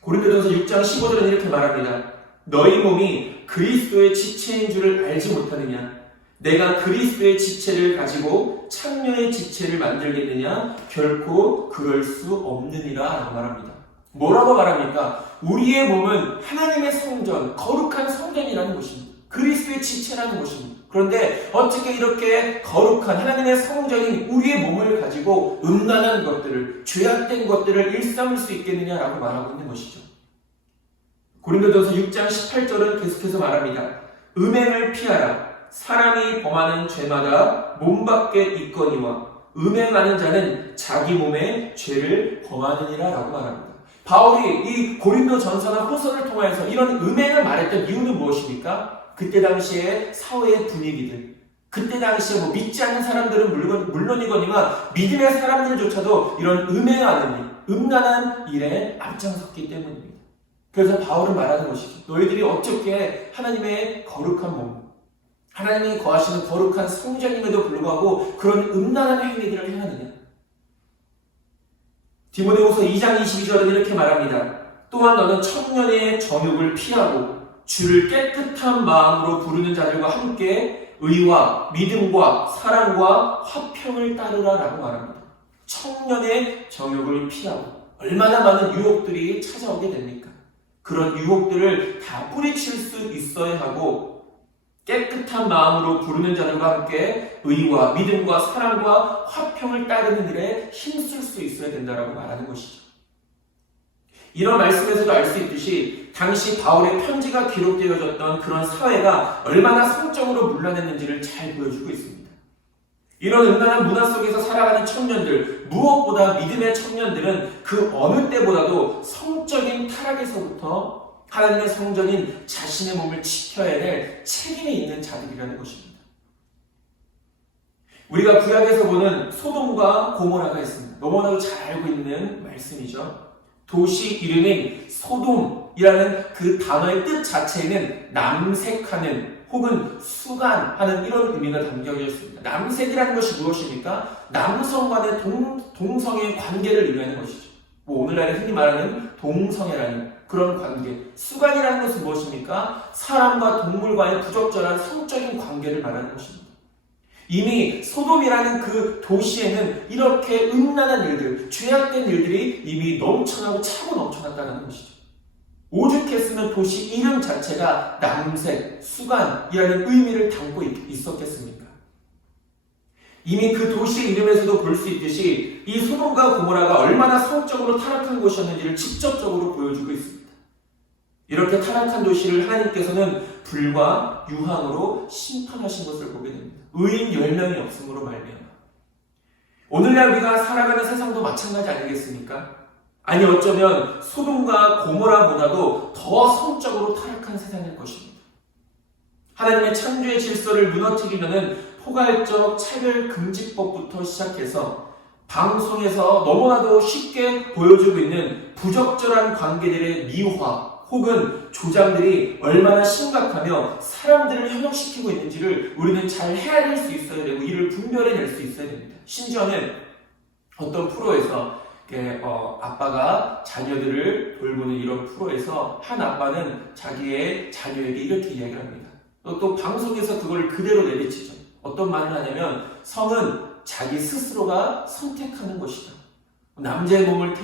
고린도전서 6장 15절은 이렇게 말합니다. 너희 몸이 그리스도의 지체인 줄을 알지 못하느냐? 내가 그리스도의 지체를 가지고 창녀의 지체를 만들겠느냐? 결코 그럴 수 없느니라 라고 말합니다. 뭐라고 말합니까? 우리의 몸은 하나님의 성전, 거룩한 성전이라는 것입니다. 그리스도의 지체라는 것입니다. 그런데 어떻게 이렇게 거룩한 하나님의 성전인 우리의 몸을 가지고 음란한 것들을, 죄악된 것들을 일삼을 수 있겠느냐라고 말하고 있는 것이죠. 고린도전서 6장 18절은 계속해서 말합니다. 음행을 피하라. 사람이 범하는 죄마다 몸 밖에 있거니와 음행하는 자는 자기 몸에 죄를 범하느니라 라고 말합니다. 바울이 이 고린도 전서나 호서를 통해서 이런 음행을 말했던 이유는 무엇입니까? 그때 당시에 사회의 분위기들, 그때 당시에 믿지 않는 사람들은 물론이거니와 믿음의 사람들조차도 이런 음행하는 일, 음란한 일에 앞장섰기 때문입니다. 그래서 바울은 말하는 것이죠. 너희들이 어떻게 하나님의 거룩한 몸, 하나님이 거하시는 거룩한 성전임에도 불구하고 그런 음란한 행위들을 행하느냐? 디모데후서 2장 22절은 이렇게 말합니다. 또한 너는 청년의 정욕을 피하고 주를 깨끗한 마음으로 부르는 자들과 함께 의와 믿음과 사랑과 화평을 따르라 라고 말합니다. 청년의 정욕을 피하고 얼마나 많은 유혹들이 찾아오게 됩니까? 그런 유혹들을 다 뿌리칠 수 있어야 하고 깨끗한 마음으로 부르는 자들과 함께 의와 믿음과 사랑과 화평을 따르는 일에 힘쓸 수 있어야 된다라고 말하는 것이죠. 이런 말씀에서도 알 수 있듯이 당시 바울의 편지가 기록되어졌던 그런 사회가 얼마나 성적으로 문란했는지를 잘 보여주고 있습니다. 이런 음란한 문화 속에서 살아가는 청년들, 무엇보다 믿음의 청년들은 그 어느 때보다도 성적인 타락에서부터 하나님의 성전인 자신의 몸을 지켜야 될 책임이 있는 자들이라는 것입니다. 우리가 구약에서 보는 소돔과 고모라가 있습니다. 너무나도 잘 알고 있는 말씀이죠. 도시 이름인 소돔이라는 그 단어의 뜻 자체에는 남색하는 혹은 수간하는 이런 의미가 담겨져 있습니다. 남색이라는 것이 무엇입니까? 남성과의 동성의 관계를 의미하는 것이죠. 오늘날에 흔히 말하는 동성애라는 그런 관계. 수간이라는 것은 무엇입니까? 사람과 동물과의 부적절한 성적인 관계를 말하는 것입니다. 이미 소돔이라는 그 도시에는 이렇게 음란한 일들, 죄악된 일들이 이미 넘쳐나고 차고 넘쳐났다는 것이죠. 오죽했으면 도시 이름 자체가 남색, 수간이라는 의미를 담고 있었겠습니까? 이미 그 도시의 이름에서도 볼 수 있듯이 이 소돔과 고모라가 얼마나 성적으로 타락한 곳이었는지를 직접적으로 보여주고 있습니다. 이렇게 타락한 도시를 하나님께서는 불과 유황으로 심판하신 것을 보게 됩니다. 의인 10명이 없음으로 말미암아. 오늘날 우리가 살아가는 세상도 마찬가지 아니겠습니까? 아니 어쩌면 소돔과 고모라보다도 더 성적으로 타락한 세상일 것입니다. 하나님의 창조의 질서를 무너뜨리려는 포괄적 차별금지법부터 시작해서 방송에서 너무나도 쉽게 보여주고 있는 부적절한 관계들의 미화 혹은 조장들이 얼마나 심각하며 사람들을 현혹시키고 있는지를 우리는 잘 헤아릴 수 있어야 되고 이를 분별해낼 수 있어야 됩니다. 심지어는 어떤 프로에서 아빠가 자녀들을 돌보는 이런 프로에서 한 아빠는 자기의 자녀에게 이렇게 이야기를 합니다. 또 방송에서 그걸 그대로 내비치죠. 어떤 말을 하냐면 성은 자기 스스로가 선택하는 것이다. 남자의 몸을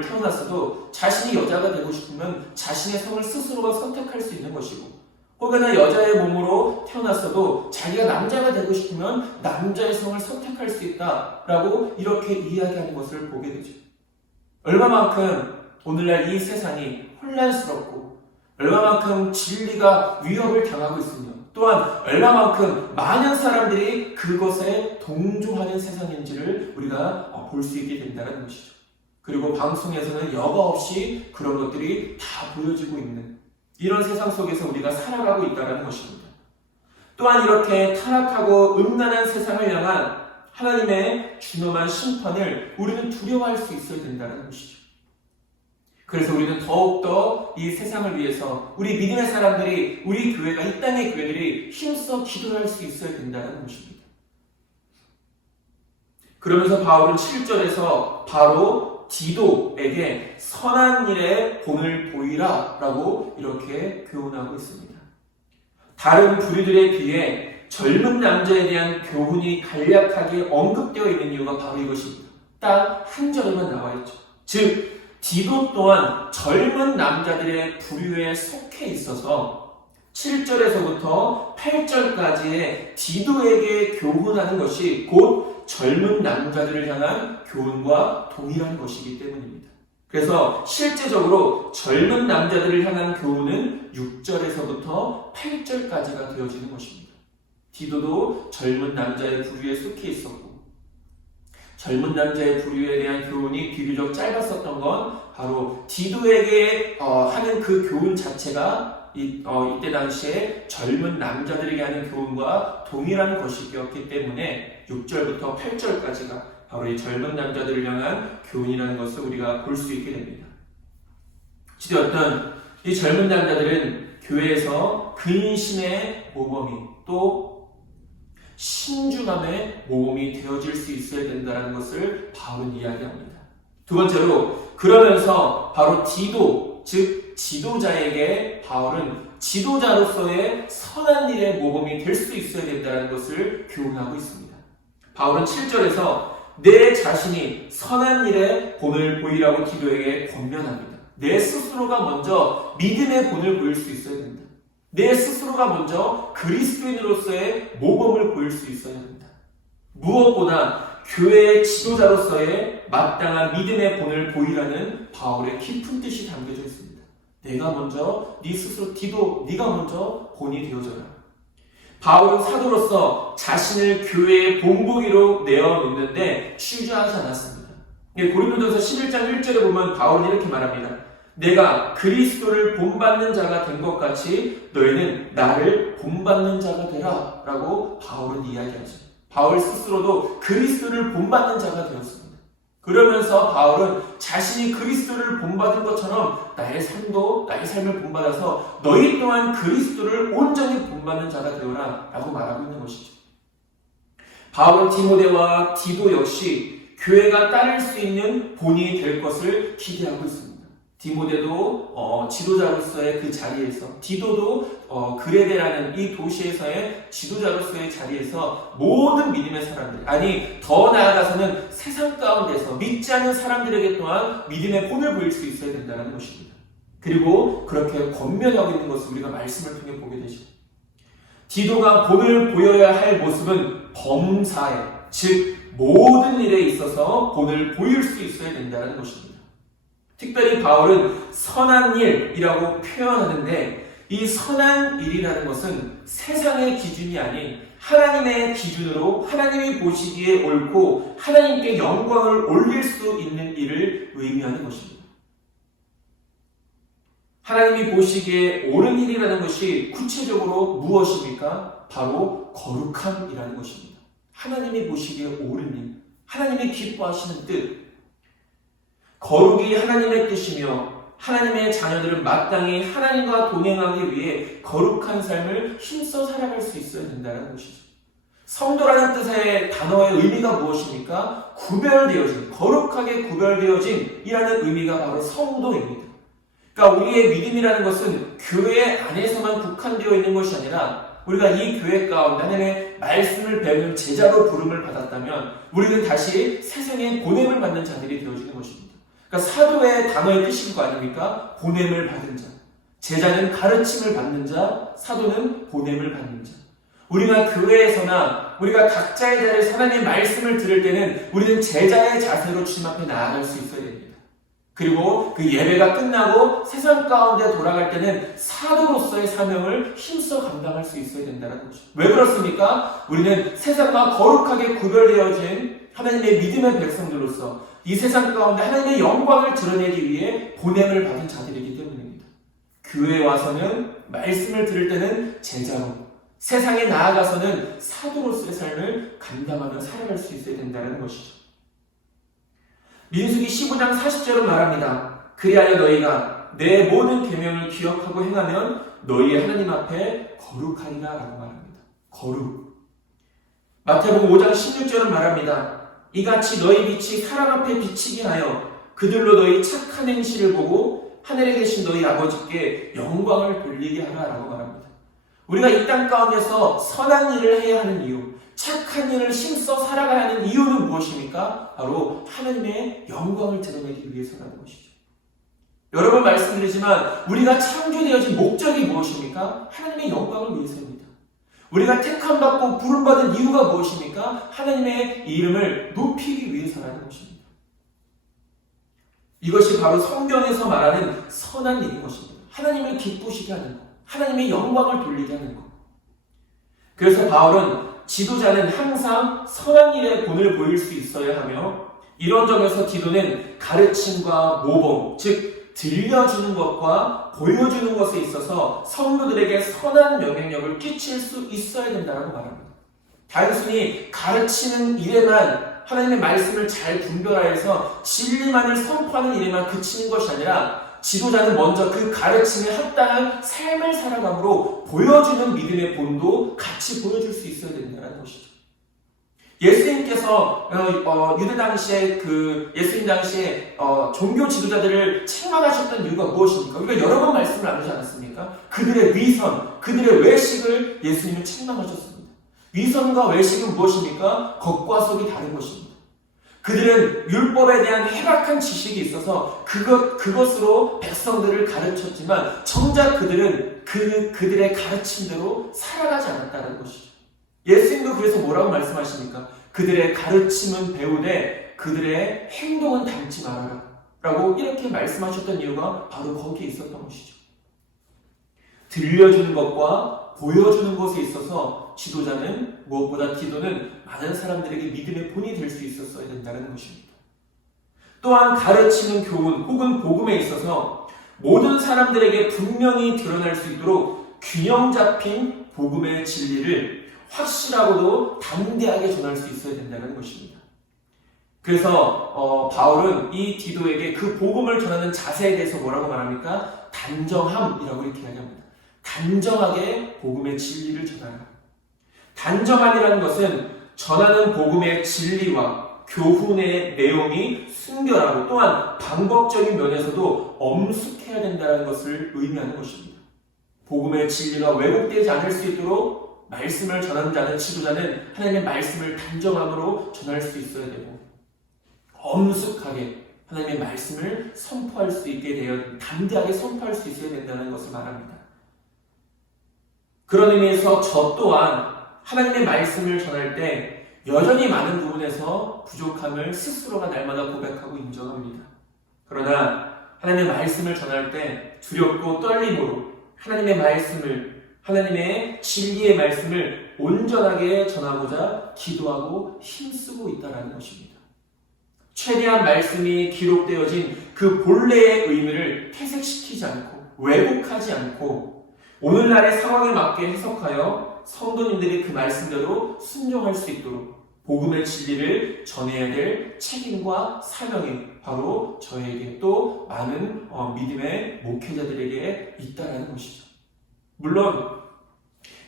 태어났어도 자신이 여자가 되고 싶으면 자신의 성을 스스로가 선택할 수 있는 것이고, 혹여나 여자의 몸으로 태어났어도 자기가 남자가 되고 싶으면 남자의 성을 선택할 수 있다라고 이렇게 이야기하는 것을 보게 되죠. 얼마만큼 오늘날 이 세상이 혼란스럽고 얼마만큼 진리가 위협을 당하고 있으며 또한 얼마만큼 많은 사람들이 그것에 동조하는 세상인지를 우리가 볼 수 있게 된다는 것이죠. 그리고 방송에서는 여과 없이 그런 것들이 다 보여지고 있는 이런 세상 속에서 우리가 살아가고 있다는 것입니다. 또한 이렇게 타락하고 음란한 세상을 향한 하나님의 준엄한 심판을 우리는 두려워할 수 있어야 된다는 것이죠. 그래서 우리는 더욱더 이 세상을 위해서 우리 믿음의 사람들이, 우리 교회가, 이 땅의 교회들이 힘써 기도할 수 있어야 된다는 것입니다. 그러면서 바울은 7절에서 바로 디도에게 선한 일에 본을 보이라 라고 이렇게 교훈하고 있습니다. 다른 부류들에 비해 젊은 남자에 대한 교훈이 간략하게 언급되어 있는 이유가 바로 이것입니다. 딱 한 절에만 나와 있죠. 즉 디도 또한 젊은 남자들의 부류에 속해 있어서 7절에서부터 8절까지의 디도에게 교훈하는 것이 곧 젊은 남자들을 향한 교훈과 동일한 것이기 때문입니다. 그래서 실제적으로 젊은 남자들을 향한 교훈은 6절에서부터 8절까지가 되어지는 것입니다. 디도도 젊은 남자의 부류에 속해 있었고, 젊은 남자의 부류에 대한 교훈이 비교적 짧았었던 건 바로 디도에게 하는 그 교훈 자체가 이때 당시에 젊은 남자들에게 하는 교훈과 동일한 것이었기 때문에 6절부터 8절까지가 바로 이 젊은 남자들을 향한 교훈이라는 것을 우리가 볼 수 있게 됩니다. 어찌되었든 이 젊은 남자들은 교회에서 근신의 모범이 또 신중함의 모범이 되어질 수 있어야 된다는 것을 바울은 이야기합니다. 두 번째로, 그러면서 바로 디도, 즉 지도자에게 바울은 지도자로서의 선한 일의 모범이 될 수 있어야 된다는 것을 교훈하고 있습니다. 바울은 7절에서 내 자신이 선한 일의 본을 보이라고 디도에게 권면합니다. 내 스스로가 먼저 믿음의 본을 보일 수 있어야 된다. 내 스스로가 먼저 그리스도인으로서의 모범을 보일 수 있어야 된다. 무엇보다 교회의 지도자로서의 마땅한 믿음의 본을 보이라는 바울의 깊은 뜻이 담겨져 있습니다. 내가 먼저 네 스스로 디도, 네가 먼저 본이 되어져라. 바울은 사도로서 자신을 교회의 본보기로 내어놓는데 취조하지 않았습니다. 고린도전서 11장 1절에 보면 바울은 이렇게 말합니다. 내가 그리스도를 본받는 자가 된 것 같이 너희는 나를 본받는 자가 되라 라고 바울은 이야기하죠. 바울 스스로도 그리스도를 본받는 자가 되었습니다. 그러면서 바울은 자신이 그리스도를 본받은 것처럼 나의 삶을 본받아서 너희 또한 그리스도를 온전히 본받는 자가 되어라 라고 말하고 있는 것이죠. 바울은 디모데와 디도 역시 교회가 따를 수 있는 본이 될 것을 기대하고 있습니다. 디모데도 지도자로서의 그 자리에서, 디도도 그레데라는 이 도시에서의 지도자로서의 자리에서 모든 믿음의 사람들, 아니 더 나아가서는 세상 가운데서 믿지 않는 사람들에게 또한 믿음의 본을 보일 수 있어야 된다는 것입니다. 그리고 그렇게 권면하고 있는 것을 우리가 말씀을 통해 보게 되죠. 디도가 본을 보여야 할 모습은 범사에, 즉 모든 일에 있어서 본을 보일 수 있어야 된다는 것입니다. 특별히 바울은 선한 일이라고 표현하는데 이 선한 일이라는 것은 세상의 기준이 아닌 하나님의 기준으로 하나님이 보시기에 옳고 하나님께 영광을 올릴 수 있는 일을 의미하는 것입니다. 하나님이 보시기에 옳은 일이라는 것이 구체적으로 무엇입니까? 바로 거룩함이라는 것입니다. 하나님이 보시기에 옳은 일, 하나님이 기뻐하시는 뜻, 거룩이 하나님의 뜻이며 하나님의 자녀들은 마땅히 하나님과 동행하기 위해 거룩한 삶을 힘써 살아갈 수 있어야 된다는 것이죠. 성도라는 뜻의 단어의 의미가 무엇입니까? 구별되어진, 거룩하게 구별되어진이라는 의미가 바로 성도입니다. 그러니까 우리의 믿음이라는 것은 교회 안에서만 국한되어 있는 것이 아니라 우리가 이 교회 가운데 하나님의 말씀을 배우는 제자로 부름을 받았다면 우리는 다시 세상에 보냄을 받는 자들이 되어지는 것입니다. 그러니까 사도의 단어의 뜻인 거 아닙니까? 보냄을 받은 자. 제자는 가르침을 받는 자, 사도는 보냄을 받는 자. 우리가 교회에서나 우리가 각자의 자리에서 하나님의 말씀을 들을 때는 우리는 제자의 자세로 주님 앞에 나아갈 수 있어야 됩니다. 그리고 그 예배가 끝나고 세상 가운데 돌아갈 때는 사도로서의 사명을 힘써 감당할 수 있어야 된다는 거죠. 왜 그렇습니까? 우리는 세상과 거룩하게 구별되어진 하나님의 믿음의 백성들로서 이 세상 가운데 하나님의 영광을 드러내기 위해 보냄을 받은 자들이기 때문입니다. 교회에 와서는 말씀을 들을 때는 제자로, 세상에 나아가서는 사도로서의 삶을 감당하며 살아갈 수 있어야 된다는 것이죠. 민수기 15장 40절은 말합니다. 그리하여 너희가 내 모든 계명을 기억하고 행하면 너희의 하나님 앞에 거룩하리라 라고 말합니다. 거룩. 마태복음 5장 16절은 말합니다. 이같이 너희 빛이 사람 앞에 비치게 하여 그들로 너희 착한 행실을 보고 하늘에 계신 너희 아버지께 영광을 돌리게 하라 라고 말합니다. 우리가 이 땅 가운데서 선한 일을 해야 하는 이유, 착한 일을 힘써 살아가야 하는 이유는 무엇입니까? 바로 하나님의 영광을 드러내기 위해서라는 것이죠. 여러 번 말씀드리지만 우리가 창조되어진 목적이 무엇입니까? 하나님의 영광을 위해서입니다. 우리가 택함받고 부름받은 이유가 무엇입니까? 하나님의 이름을 높이기 위해서라는 것입니다. 이것이 바로 성경에서 말하는 선한 일인 것입니다. 하나님을 기쁘시게 하는 것, 하나님의 영광을 돌리게 하는 것. 그래서 바울은 지도자는 항상 선한 일에 본을 보일 수 있어야 하며 이런 점에서 기도는 가르침과 모범, 즉 들려주는 것과 보여주는 것에 있어서 성도들에게 선한 영향력을 끼칠 수 있어야 된다고 말합니다. 단순히 가르치는 일에만 하나님의 말씀을 잘 분별하여서 진리만을 선포하는 일에만 그치는 것이 아니라 지도자는 먼저 그 가르침에 합당한 삶을 살아감으로 보여주는 믿음의 본도 같이 보여줄 수 있어야 된다는 것이죠. 예수님께서 유대 당시에 예수님 당시에 종교 지도자들을 책망하셨던 이유가 무엇입니까? 우리가 여러 번 말씀을 나누지 않았습니까? 그들의 위선, 그들의 외식을 예수님은 책망하셨습니다. 위선과 외식은 무엇입니까? 겉과 속이 다른 것입니다. 그들은 율법에 대한 해박한 지식이 있어서 그것으로 백성들을 가르쳤지만 정작 그들은 그들의 가르침대로 살아가지 않았다는 것이죠. 예수님도 그래서 뭐라고 말씀하십니까? 그들의 가르침은 배우되 그들의 행동은 닮지 말아라 라고 이렇게 말씀하셨던 이유가 바로 거기에 있었던 것이죠. 들려주는 것과 보여주는 것에 있어서 지도자는 무엇보다 기도는 많은 사람들에게 믿음의 본이 될 수 있었어야 된다는 것입니다. 또한 가르치는 교훈 혹은 복음에 있어서 모든 사람들에게 분명히 드러날 수 있도록 균형 잡힌 복음의 진리를 확실하고도 담대하게 전할 수 있어야 된다는 것입니다. 그래서 바울은 이 디도에게 그 복음을 전하는 자세에 대해서 뭐라고 말합니까? 단정함이라고 이렇게 이야기합니다. 단정하게 복음의 진리를 전하라. 단정함이라는 것은 전하는 복음의 진리와 교훈의 내용이 순결하고 또한 방법적인 면에서도 엄숙해야 된다는 것을 의미하는 것입니다. 복음의 진리가 왜곡되지 않을 수 있도록 말씀을 전하는 자는 지도자는 하나님의 말씀을 단정함으로 전할 수 있어야 되고 엄숙하게 하나님의 말씀을 선포할 수 있게 되어 담대하게 선포할 수 있어야 된다는 것을 말합니다. 그런 의미에서 저 또한 하나님의 말씀을 전할 때 여전히 많은 부분에서 부족함을 스스로가 날마다 고백하고 인정합니다. 그러나 하나님의 말씀을 전할 때 두렵고 떨림으로 하나님의 말씀을 하나님의 진리의 말씀을 온전하게 전하고자 기도하고 힘쓰고 있다는 것입니다. 최대한 말씀이 기록되어진 그 본래의 의미를 퇴색시키지 않고 왜곡하지 않고 오늘날의 상황에 맞게 해석하여 성도님들이 그 말씀대로 순종할 수 있도록 복음의 진리를 전해야 될 책임과 사명이 바로 저에게 또 많은 믿음의 목회자들에게 있다는 것이죠. 물론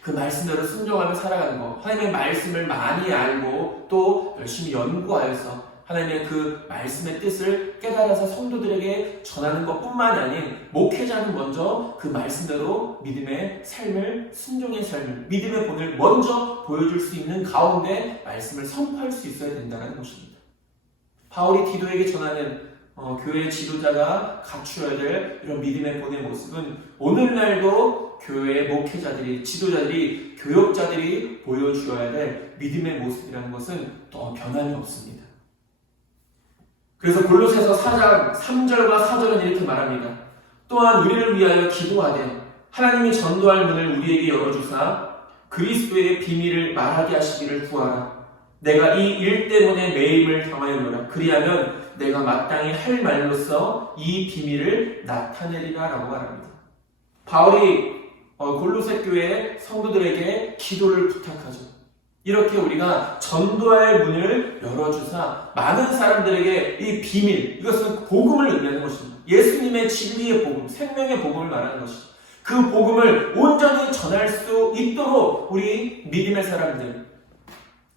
그 말씀대로 순종하며 살아가는 것, 하나님의 말씀을 많이 알고 또 열심히 연구하여서 하나님의 그 말씀의 뜻을 깨달아서 성도들에게 전하는 것뿐만이 아닌 목회자는 먼저 그 말씀대로 믿음의 삶을, 순종의 삶을, 믿음의 본을 먼저 보여줄 수 있는 가운데 말씀을 선포할 수 있어야 된다는 것입니다. 바울이 디도에게 전하는 교회 지도자가 갖추어야 될 이런 믿음의 본의 모습은 오늘날도 교회의 목회자들이, 지도자들이, 교역자들이 보여주어야 될 믿음의 모습이라는 것은 또 변함이 없습니다. 그래서 골로새서 4장 3절과 4절은 이렇게 말합니다. 또한 우리를 위하여 기도하되 하나님이 전도할 문을 우리에게 열어주사 그리스도의 비밀을 말하게 하시기를 구하라. 내가 이 일 때문에 매임을 당하였노라. 그리하면 내가 마땅히 할 말로써 이 비밀을 나타내리라 라고 말합니다. 바울이 골로새 교회 성도들에게 기도를 부탁하죠. 이렇게 우리가 전도할 문을 열어주사 많은 사람들에게 이 비밀, 이것은 복음을 의미하는 것입니다. 예수님의 진리의 복음, 생명의 복음을 말하는 것이죠. 그 복음을 온전히 전할 수 있도록 우리 믿음의 사람들,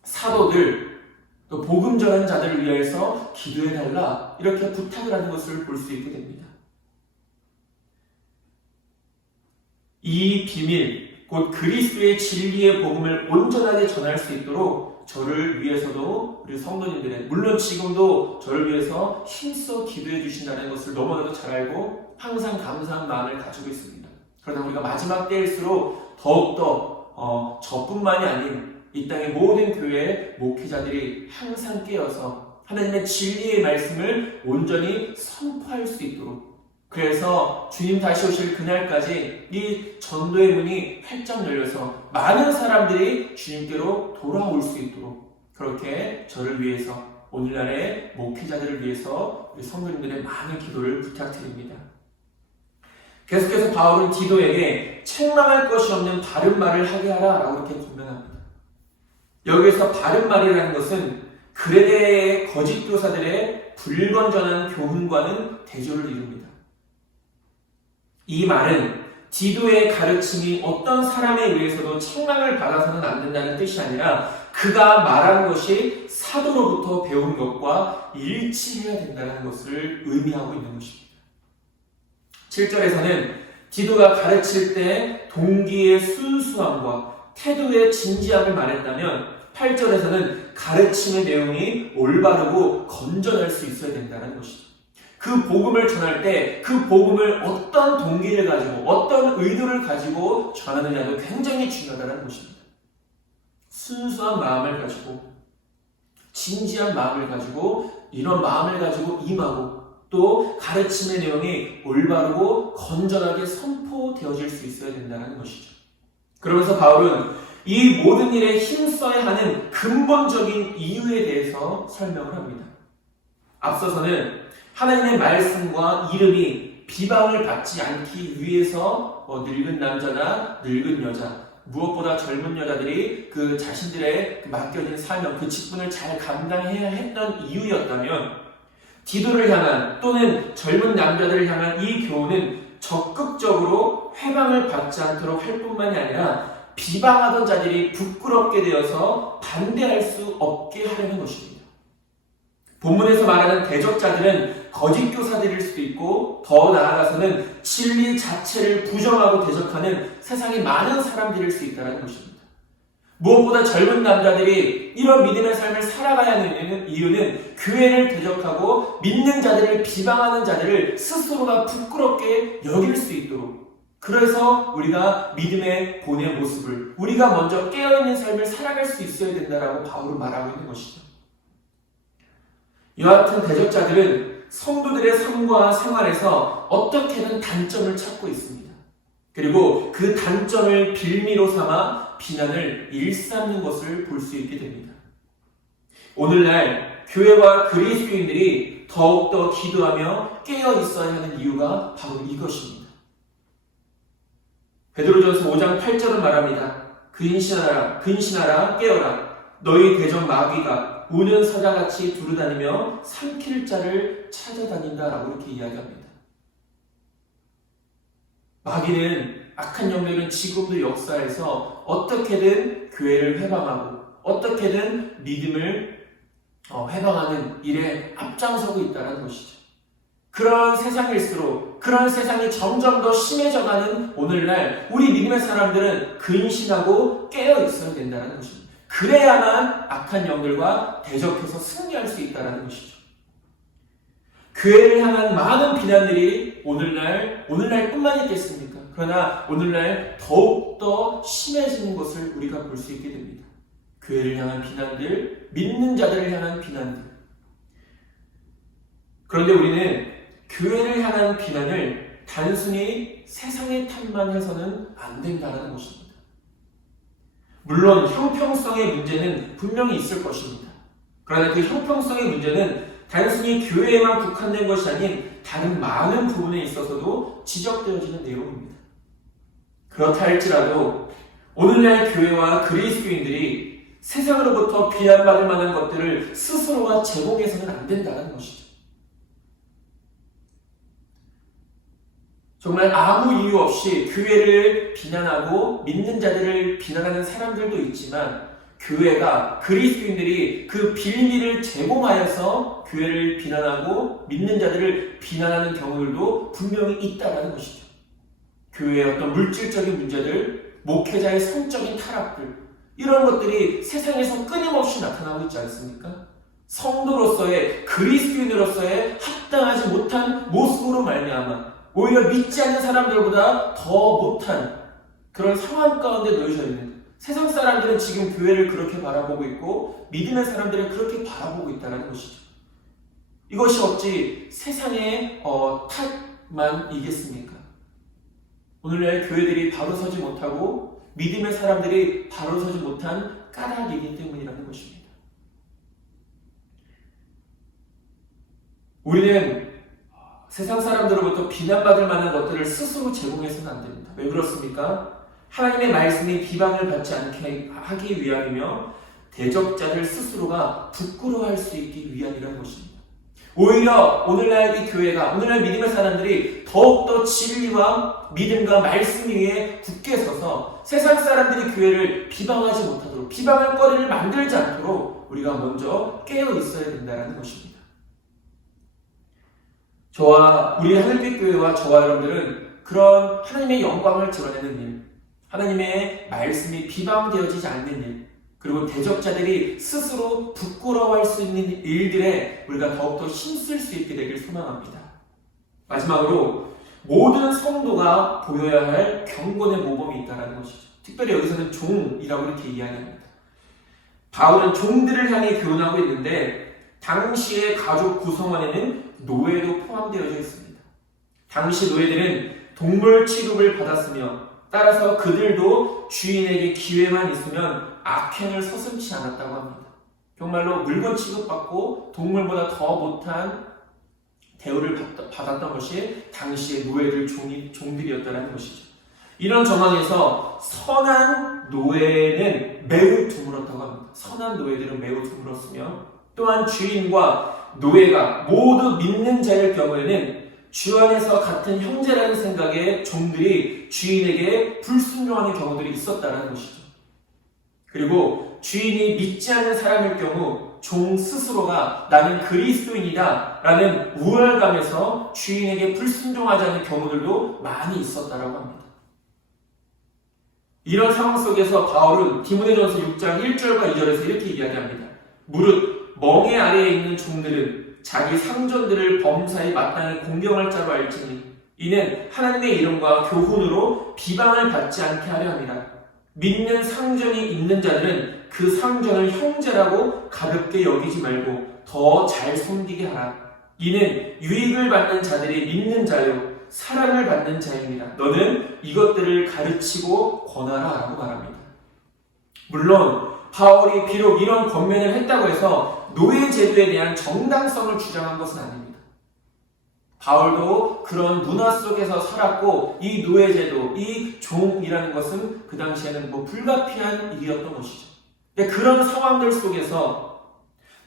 사도들, 또 복음 전하는 자들을 위해서 기도해달라 이렇게 부탁을 하는 것을 볼 수 있게 됩니다. 이 비밀, 곧 그리스도의 진리의 복음을 온전하게 전할 수 있도록 저를 위해서도 우리 성도님들의, 물론 지금도 저를 위해서 힘써 기도해 주신다는 것을 너무나도 잘 알고 항상 감사한 마음을 가지고 있습니다. 그러나 우리가 마지막 때일수록 더욱더 저뿐만이 아닌 이 땅의 모든 교회의 목회자들이 항상 깨어서 하나님의 진리의 말씀을 온전히 선포할 수 있도록, 그래서 주님 다시 오실 그날까지 이 전도의 문이 활짝 열려서 많은 사람들이 주님께로 돌아올 수 있도록 그렇게 저를 위해서, 오늘날의 목회자들을 위해서 우리 성도님들의 많은 기도를 부탁드립니다. 계속해서 바울은 디도에게 책망할 것이 없는 바른 말을 하게 하라 라고 이렇게 권면합니다. 여기에서 바른 말이라는 것은 그레데의 거짓 교사들의 불건전한 교훈과는 대조를 이룹니다. 이 말은 디도의 가르침이 어떤 사람에 의해서도 책망을 받아서는 안 된다는 뜻이 아니라 그가 말하는 것이 사도로부터 배운 것과 일치해야 된다는 것을 의미하고 있는 것입니다. 7절에서는 디도가 가르칠 때 동기의 순수함과 태도의 진지함을 말했다면 8절에서는 가르침의 내용이 올바르고 건전할 수 있어야 된다는 것이죠. 그 복음을 전할 때 그 복음을 어떤 동기를 가지고 어떤 의도를 가지고 전하느냐도 굉장히 중요하다는 것입니다. 순수한 마음을 가지고 진지한 마음을 가지고 이런 마음을 가지고 임하고 또 가르침의 내용이 올바르고 건전하게 선포되어질 수 있어야 된다는 것이죠. 그러면서 바울은 이 모든 일에 힘써야 하는 근본적인 이유에 대해서 설명을 합니다. 앞서서는 하나님의 말씀과 이름이 비방을 받지 않기 위해서 늙은 남자나 늙은 여자, 무엇보다 젊은 여자들이 그 자신들의 맡겨진 사명, 그 직분을 잘 감당해야 했던 이유였다면 디도를 향한 또는 젊은 남자들을 향한 이 교훈은 적극적으로 회방을 받지 않도록 할 뿐만이 아니라 비방하던 자들이 부끄럽게 되어서 반대할 수 없게 하려는 것입니다. 본문에서 말하는 대적자들은 거짓 교사들일 수도 있고 더 나아가서는 진리 자체를 부정하고 대적하는 세상의 많은 사람들일 수 있다는 것입니다. 무엇보다 젊은 남자들이 이런 믿음의 삶을 살아가야 하는 이유는 교회를 대적하고 믿는 자들을 비방하는 자들을 스스로가 부끄럽게 여길 수 있도록, 그래서 우리가 믿음의 본의 모습을, 우리가 먼저 깨어있는 삶을 살아갈 수 있어야 된다라고 바울은 말하고 있는 것이죠. 이와 같은 대적자들은 성도들의 삶과 생활에서 어떻게든 단점을 찾고 있습니다. 그리고 그 단점을 빌미로 삼아 비난을 일삼는 것을 볼 수 있게 됩니다. 오늘날 교회와 그리스도인들이 더욱더 기도하며 깨어 있어야 하는 이유가 바로 이것입니다. 베드로전서 5장 8절은 말합니다. 근신하라 깨어라. 너희 대적 마귀가 우는 사자같이 두루다니며 삼킬 자를 찾아다닌다라고 이렇게 이야기합니다. 마귀는 악한 영들은 지금도 역사에서 어떻게든 교회를 회방하고 어떻게든 믿음을 회방하는 일에 앞장서고 있다는 것이죠. 그런 세상일수록 그런 세상이 점점 더 심해져가는 오늘날 우리 믿음의 사람들은 근신하고 깨어 있어야 된다는 것입니다. 그래야만 악한 영들과 대적해서 승리할 수 있다는 것이죠. 교회를 향한 많은 비난들이 오늘날뿐만 있겠습니까? 그러나 오늘날 더욱더 심해지는 것을 우리가 볼 수 있게 됩니다. 교회를 향한 비난들, 믿는 자들을 향한 비난들. 그런데 우리는 교회를 향한 비난을 단순히 세상의 탓만 해서는 안 된다는 것입니다. 물론 형평성의 문제는 분명히 있을 것입니다. 그러나 그 형평성의 문제는 단순히 교회에만 국한된 것이 아닌 다른 많은 부분에 있어서도 지적되어지는 내용입니다. 그렇다 할지라도 오늘날 교회와 그리스도인들이 세상으로부터 비난받을 만한 것들을 스스로가 제공해서는 안 된다는 것이죠. 정말 아무 이유 없이 교회를 비난하고 믿는 자들을 비난하는 사람들도 있지만 교회가 그리스도인들이 그 빌미를 제공하여서 교회를 비난하고 믿는 자들을 비난하는 경우들도 분명히 있다는 것이죠. 교회의 어떤 물질적인 문제들, 목회자의 성적인 타락들, 이런 것들이 세상에서 끊임없이 나타나고 있지 않습니까? 성도로서의, 그리스도인으로서의 합당하지 못한 모습으로 말미암아 오히려 믿지 않는 사람들보다 더 못한 그런 상황 가운데 놓여져 있는, 세상 사람들은 지금 교회를 그렇게 바라보고 있고 믿음의 사람들은 그렇게 바라보고 있다는 것이죠. 이것이 어찌 세상의 탓만이겠습니까? 오늘날 교회들이 바로 서지 못하고 믿음의 사람들이 바로 서지 못한 까닭이기 때문이라는 것입니다. 우리는 세상 사람들로부터 비난받을 만한 것들을 스스로 제공해서는 안 됩니다. 왜 그렇습니까? 하나님의 말씀이 비방을 받지 않게 하기 위함이며 대적자들 스스로가 부끄러워할 수 있기 위함이라는 것입니다. 오히려 오늘날 이 교회가, 오늘날 믿음의 사람들이 더욱더 진리와 믿음과 말씀 위에 굳게 서서 세상 사람들이 교회를 비방하지 못하도록, 비방할 거리를 만들지 않도록 우리가 먼저 깨어 있어야 된다는 것입니다. 저와 우리 하늘빛 교회와 저와 여러분들은 그런 하나님의 영광을 드러내는 일, 하나님의 말씀이 비방되어지지 않는 일, 그리고 대적자들이 스스로 부끄러워할 수 있는 일들에 우리가 더욱더 힘쓸 수 있게 되길 소망합니다. 마지막으로 모든 성도가 보여야 할 경건의 모범이 있다는 것이죠. 특별히 여기서는 종이라고 이렇게 이야기합니다. 바울은 종들을 향해 교훈하고 있는데 당시의 가족 구성원에는 노예도 포함되어져 있습니다. 당시 노예들은 동물 취급을 받았으며 따라서 그들도 주인에게 기회만 있으면 악행을 서슴지 않았다고 합니다. 정말로 물건 취급받고 동물보다 더 못한 대우를 받았던 것이 당시의 노예들 종들이었다는 것이죠. 이런 정황에서 선한 노예는 매우 드물었다고 합니다. 선한 노예들은 매우 드물었으며 또한 주인과 노예가 모두 믿는 자일 경우에는 주 안에서 같은 형제라는 생각에 종들이 주인에게 불순종하는 경우들이 있었다는 것이죠. 그리고 주인이 믿지 않는 사람일 경우 종 스스로가 나는 그리스도인이다 라는 우월감에서 주인에게 불순종하지 않는 경우들도 많이 있었다고 합니다. 이런 상황 속에서 바울은 디모데전서 6장 1절과 2절에서 이렇게 이야기합니다. 무릇 멍에 아래에 있는 종들은 자기 상전들을 범사에 마땅히 공경할 자로 알지니 이는 하나님의 이름과 교훈으로 비방을 받지 않게 하려 함이라. 믿는 상전이 있는 자들은 그 상전을 형제라고 가볍게 여기지 말고 더 잘 섬기게 하라. 이는 유익을 받는 자들이 믿는 자요 사랑을 받는 자입니다. 너는 이것들을 가르치고 권하라 라고 말합니다. 물론 바울이 비록 이런 권면을 했다고 해서 노예 제도에 대한 정당성을 주장한 것은 아닙니다. 바울도 그런 문화 속에서 살았고 이 노예 제도, 이 종이라는 것은 그 당시에는 불가피한 일이었던 것이죠. 그런 상황들 속에서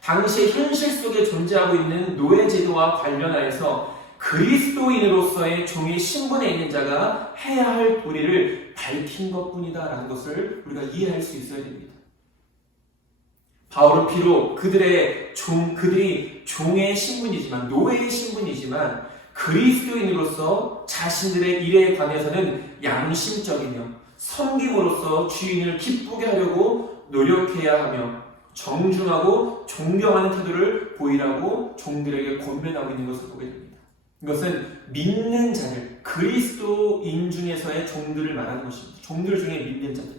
당시의 현실 속에 존재하고 있는 노예 제도와 관련하여서 그리스도인으로서의 종의 신분에 있는 자가 해야 할 도리를 밝힌 것뿐이다 라는 것을 우리가 이해할 수 있어야 됩니다. 바울은 비록 그들이 종의 신분이지만, 노예의 신분이지만 그리스도인으로서 자신들의 일에 관해서는 양심적이며 섬김으로써 주인을 기쁘게 하려고 노력해야 하며 정중하고 존경하는 태도를 보이라고 종들에게 권면하고 있는 것을 보게 됩니다. 이것은 믿는 자들, 그리스도인 중에서의 종들을 말하는 것입니다. 종들 중에 믿는 자들.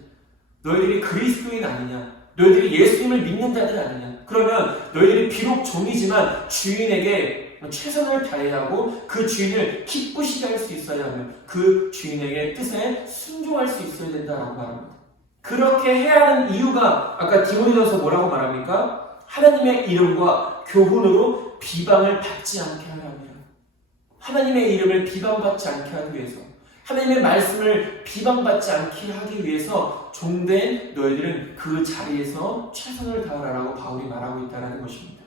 너희들이 그리스도인 아니냐? 너희들이 예수님을 믿는 자들 아니냐? 그러면 너희들이 비록 종이지만 주인에게 최선을 다해야 하고 그 주인을 기쁘시게 할 수 있어야 하며 그 주인에게 뜻에 순종할 수 있어야 된다라고 말합니다. 그렇게 해야 하는 이유가 아까 디모데전서 뭐라고 말합니까? 하나님의 이름과 교훈으로 비방을 받지 않게 하려 합니다. 하나님의 이름을 비방받지 않게 하기 위해서, 하나님의 말씀을 비방받지 않게 하기 위해서 종된 너희들은 그 자리에서 최선을 다하라고 바울이 말하고 있다는 것입니다.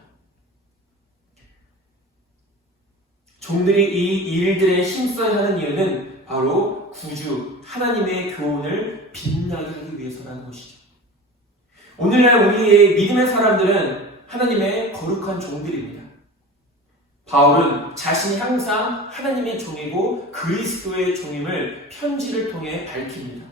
종들이 이 일들에 힘써야 하는 이유는 바로 구주 하나님의 교훈을 빛나게 하기 위해서라는 것이죠. 오늘날 우리의 믿음의 사람들은 하나님의 거룩한 종들입니다. 바울은 자신이 항상 하나님의 종이고 그리스도의 종임을 편지를 통해 밝힙니다.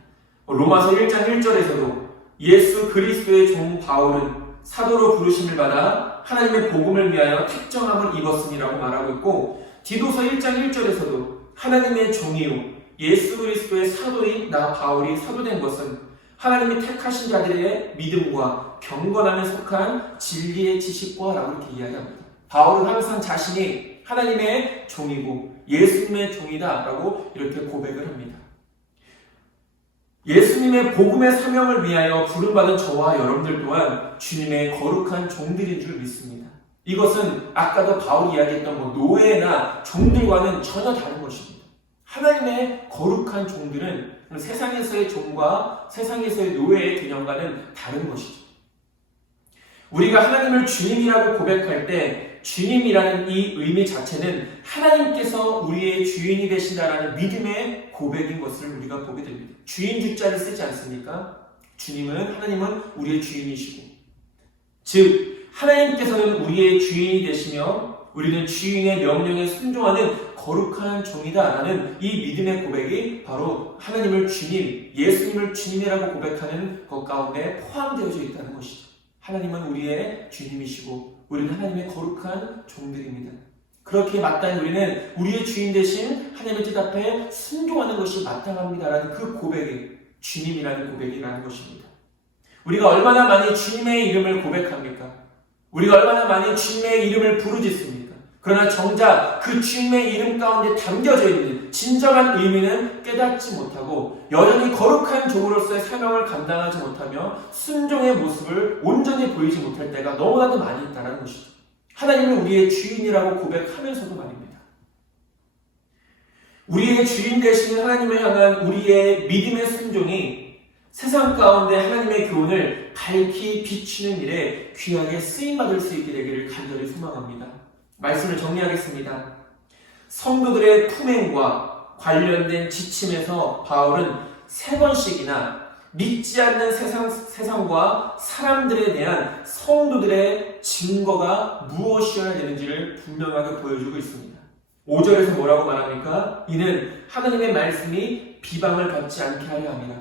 로마서 1장 1절에서도 예수 그리스도의 종 바울은 사도로 부르심을 받아 하나님의 복음을 위하여 택정함을 입었음이라고 말하고 있고, 디도서 1장 1절에서도 하나님의 종이요 예수 그리스도의 사도인 나 바울이 사도된 것은 하나님이 택하신 자들의 믿음과 경건함에 속한 진리의 지식과 라고 이렇게 이야기합니다. 바울은 항상 자신이 하나님의 종이고 예수님의 종이다 라고 이렇게 고백을 합니다. 예수님의 복음의 사명을 위하여 부름받은 저와 여러분들 또한 주님의 거룩한 종들인 줄 믿습니다. 이것은 아까도 바울이 이야기했던 노예나 종들과는 전혀 다른 것입니다. 하나님의 거룩한 종들은 세상에서의 종과 세상에서의 노예의 개념과는 다른 것이죠. 우리가 하나님을 주님이라고 고백할 때 주님이라는 이 의미 자체는 하나님께서 우리의 주인이 되신다라는 믿음의 고백인 것을 우리가 보게 됩니다. 주인 주자를 쓰지 않습니까? 하나님은 우리의 주인이시고, 즉 하나님께서는 우리의 주인이 되시며 우리는 주인의 명령에 순종하는 거룩한 종이다라는 이 믿음의 고백이 바로 하나님을 주님, 예수님을 주님이라고 고백하는 것 가운데 포함되어져 있다는 것이죠. 하나님은 우리의 주님이시고 우리는 하나님의 거룩한 종들입니다. 그렇게 마땅히 우리는 우리의 주인 대신 하나님의 뜻 앞에 순종하는 것이 마땅합니다라는 그 고백이 주님이라는 고백이라는 것입니다. 우리가 얼마나 많이 주님의 이름을 고백합니까? 우리가 얼마나 많이 주님의 이름을 부르짖습니까? 그러나 정작 그 주님의 이름 가운데 담겨져 있는 진정한 의미는 깨닫지 못하고 여전히 거룩한 종으로서의 사명을 감당하지 못하며 순종의 모습을 온전히 보이지 못할 때가 너무나도 많이 있다는 것이죠. 하나님은 우리의 주인이라고 고백하면서도 말입니다. 우리의 주인 되시는 하나님을 향한 우리의 믿음의 순종이 세상 가운데 하나님의 교훈을 밝히 비추는 일에 귀하게 쓰임받을 수 있게 되기를 간절히 소망합니다. 말씀을 정리하겠습니다. 성도들의 품행과 관련된 지침에서 바울은 3번씩이나 믿지 않는 세상과 사람들에 대한 성도들의 증거가 무엇이어야 되는지를 분명하게 보여주고 있습니다. 5절에서 뭐라고 말합니까? 이는 하나님의 말씀이 비방을 받지 않게 하려 합니다.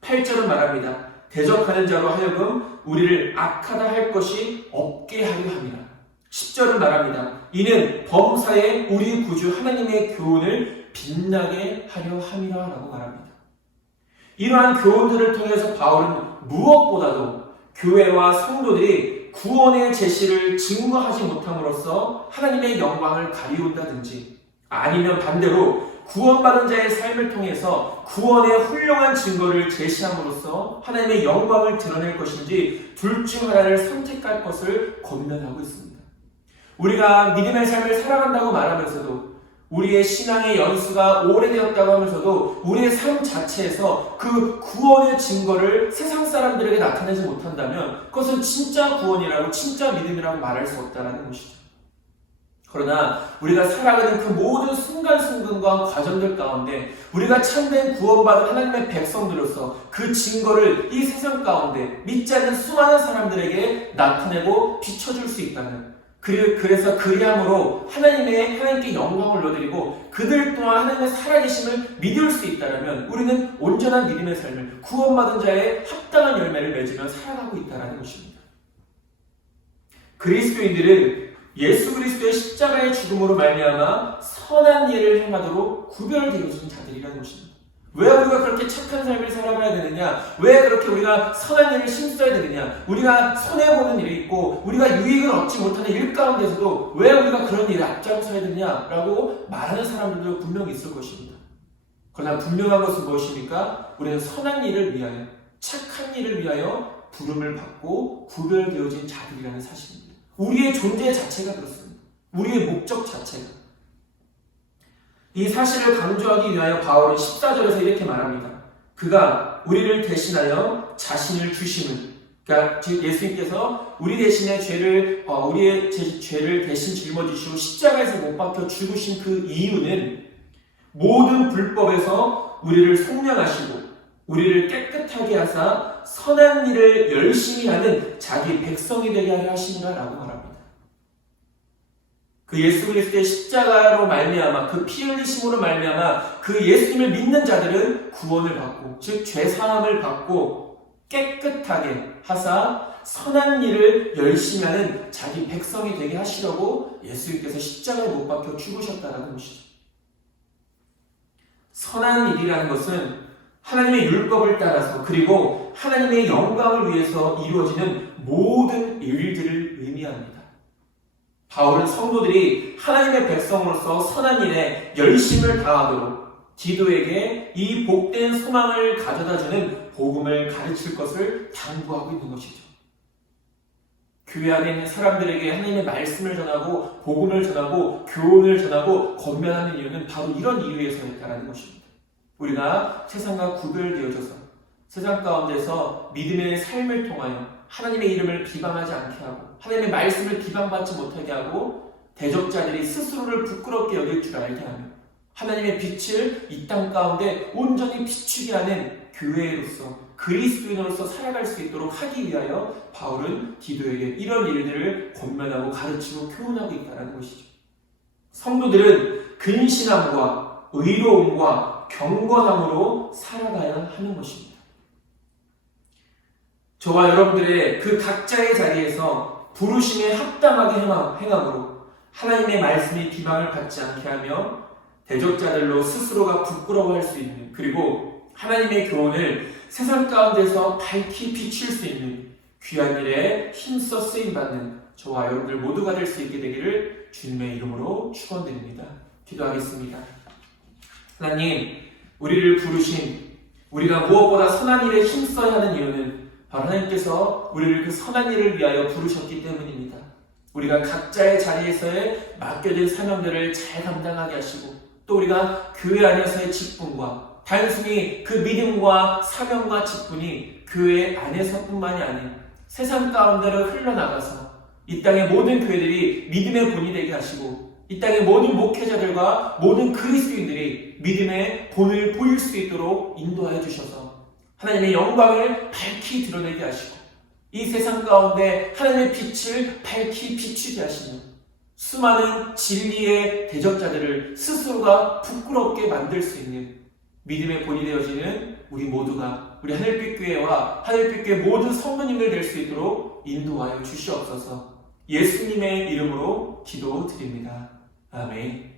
8절은 말합니다. 대적하는 자로 하여금 우리를 악하다 할 것이 없게 하려 합니다. 10절은 말합니다. 이는 범사에 우리 구주 하나님의 교훈을 빛나게 하려 함이라 라고 말합니다. 이러한 교훈들을 통해서 바울은 무엇보다도 교회와 성도들이 구원의 제시를 증거하지 못함으로써 하나님의 영광을 가리운다든지, 아니면 반대로 구원받은 자의 삶을 통해서 구원의 훌륭한 증거를 제시함으로써 하나님의 영광을 드러낼 것인지 둘 중 하나를 선택할 것을 권면하고 있습니다. 우리가 믿음의 삶을 살아간다고 말하면서도 우리의 신앙의 연수가 오래되었다고 하면서도 우리의 삶 자체에서 그 구원의 증거를 세상 사람들에게 나타내지 못한다면 그것은 진짜 구원이라고 진짜 믿음이라고 말할 수 없다는 것이죠. 그러나 우리가 살아가는 그 모든 순간순간과 과정들 가운데 우리가 참된 구원받은 하나님의 백성들로서 그 증거를 이 세상 가운데 믿지 않는 수많은 사람들에게 나타내고 비춰줄 수 있다는, 그래서 그리함으로 하나님께 영광을 올려드리고 그들 또한 하나님의 살아계심을 믿을 수 있다면 우리는 온전한 믿음의 삶을 구원받은 자의 합당한 열매를 맺으며 살아가고 있다는 것입니다. 그리스도인들은 예수 그리스도의 십자가의 죽음으로 말미암아 선한 일을 행하도록 구별되어진 자들이라는 것입니다. 왜 우리가 그렇게 착한 삶을 살아가야 되느냐? 왜 그렇게 우리가 선한 일을 힘써야 되느냐? 우리가 손해보는 일이 있고 우리가 유익을 얻지 못하는 일 가운데서도 왜 우리가 그런 일에 앞장서야 되느냐라고 말하는 사람들도 분명히 있을 것입니다. 그러나 분명한 것은 무엇입니까? 우리는 선한 일을 위하여, 착한 일을 위하여 부름을 받고 구별되어진 자들이라는 사실입니다. 우리의 존재 자체가 그렇습니다. 우리의 목적 자체가. 이 사실을 강조하기 위하여 바울은 14절에서 이렇게 말합니다. 그가 우리를 대신하여 자신을 주심을, 그러니까 예수님께서 우리 대신에 우리의 죄를 대신 짊어지시고 십자가에서 못 박혀 죽으신 그 이유는 모든 불법에서 우리를 속량하시고 우리를 깨끗하게 하사 선한 일을 열심히 하는 자기 백성이 되게 하려 하시니라 라고 말합니다. 그 예수 그리스도의 십자가로 말미암아 그 피 흘리심으로 말미암아 그 예수님을 믿는 자들은 구원을 받고 즉 죄사함을 받고 깨끗하게 하사 선한 일을 열심히 하는 자기 백성이 되게 하시려고 예수님께서 십자가에 못 박혀 죽으셨다는 것이죠. 선한 일이라는 것은 하나님의 율법을 따라서 그리고 하나님의 영광을 위해서 이루어지는 모든 일들을 의미합니다. 바울은 성도들이 하나님의 백성으로서 선한 일에 열심을 다하도록 디도에게 이 복된 소망을 가져다주는 복음을 가르칠 것을 당부하고 있는 것이죠. 교회 안에 있는 사람들에게 하나님의 말씀을 전하고 복음을 전하고 교훈을 전하고 권면하는 이유는 바로 이런 이유에서였다는 것입니다. 우리가 세상과 구별되어져서 세상 가운데서 믿음의 삶을 통하여 하나님의 이름을 비방하지 않게 하고 하나님의 말씀을 비방받지 못하게 하고 대적자들이 스스로를 부끄럽게 여길 줄 알게 하며 하나님의 빛을 이 땅 가운데 온전히 비추게 하는 교회로서 그리스도인으로서 살아갈 수 있도록 하기 위하여 바울은 디도에게 이런 일들을 권면하고 가르치고 교훈하고 있다는 것이죠. 성도들은 근신함과 의로움과 경건함으로 살아가야 하는 것입니다. 저와 여러분들의 그 각자의 자리에서 부르심에 합당하게 행함으로 하나님의 말씀이 비방을 받지 않게 하며 대적자들로 스스로가 부끄러워할 수 있는, 그리고 하나님의 교훈을 세상 가운데서 밝히 비칠 수 있는 귀한 일에 힘써 쓰임받는 저와 여러분들 모두가 될 수 있게 되기를 주님의 이름으로 축원드립니다. 기도하겠습니다. 하나님, 우리를 부르신, 우리가 무엇보다 선한 일에 힘써야 하는 이유는 바로 하나님께서 우리를 그 선한 일을 위하여 부르셨기 때문입니다. 우리가 각자의 자리에서의 맡겨진 사명들을 잘 감당하게 하시고 또 우리가 교회 안에서의 직분과 단순히 그 믿음과 사명과 직분이 교회 안에서뿐만이 아닌 세상 가운데로 흘러나가서 이 땅의 모든 교회들이 믿음의 본이 되게 하시고 이 땅의 모든 목회자들과 모든 그리스도인들이 믿음의 본을 보일 수 있도록 인도하여 주셔서 하나님의 영광을 밝히 드러내게 하시고 이 세상 가운데 하나님의 빛을 밝히 비추게 하시며 수많은 진리의 대적자들을 스스로가 부끄럽게 만들 수 있는 믿음의 본이 되어지는 우리 모두가 우리 하늘빛교회와 하늘빛교회 모든 성도님들 될 수 있도록 인도하여 주시옵소서. 예수님의 이름으로 기도드립니다. 아멘.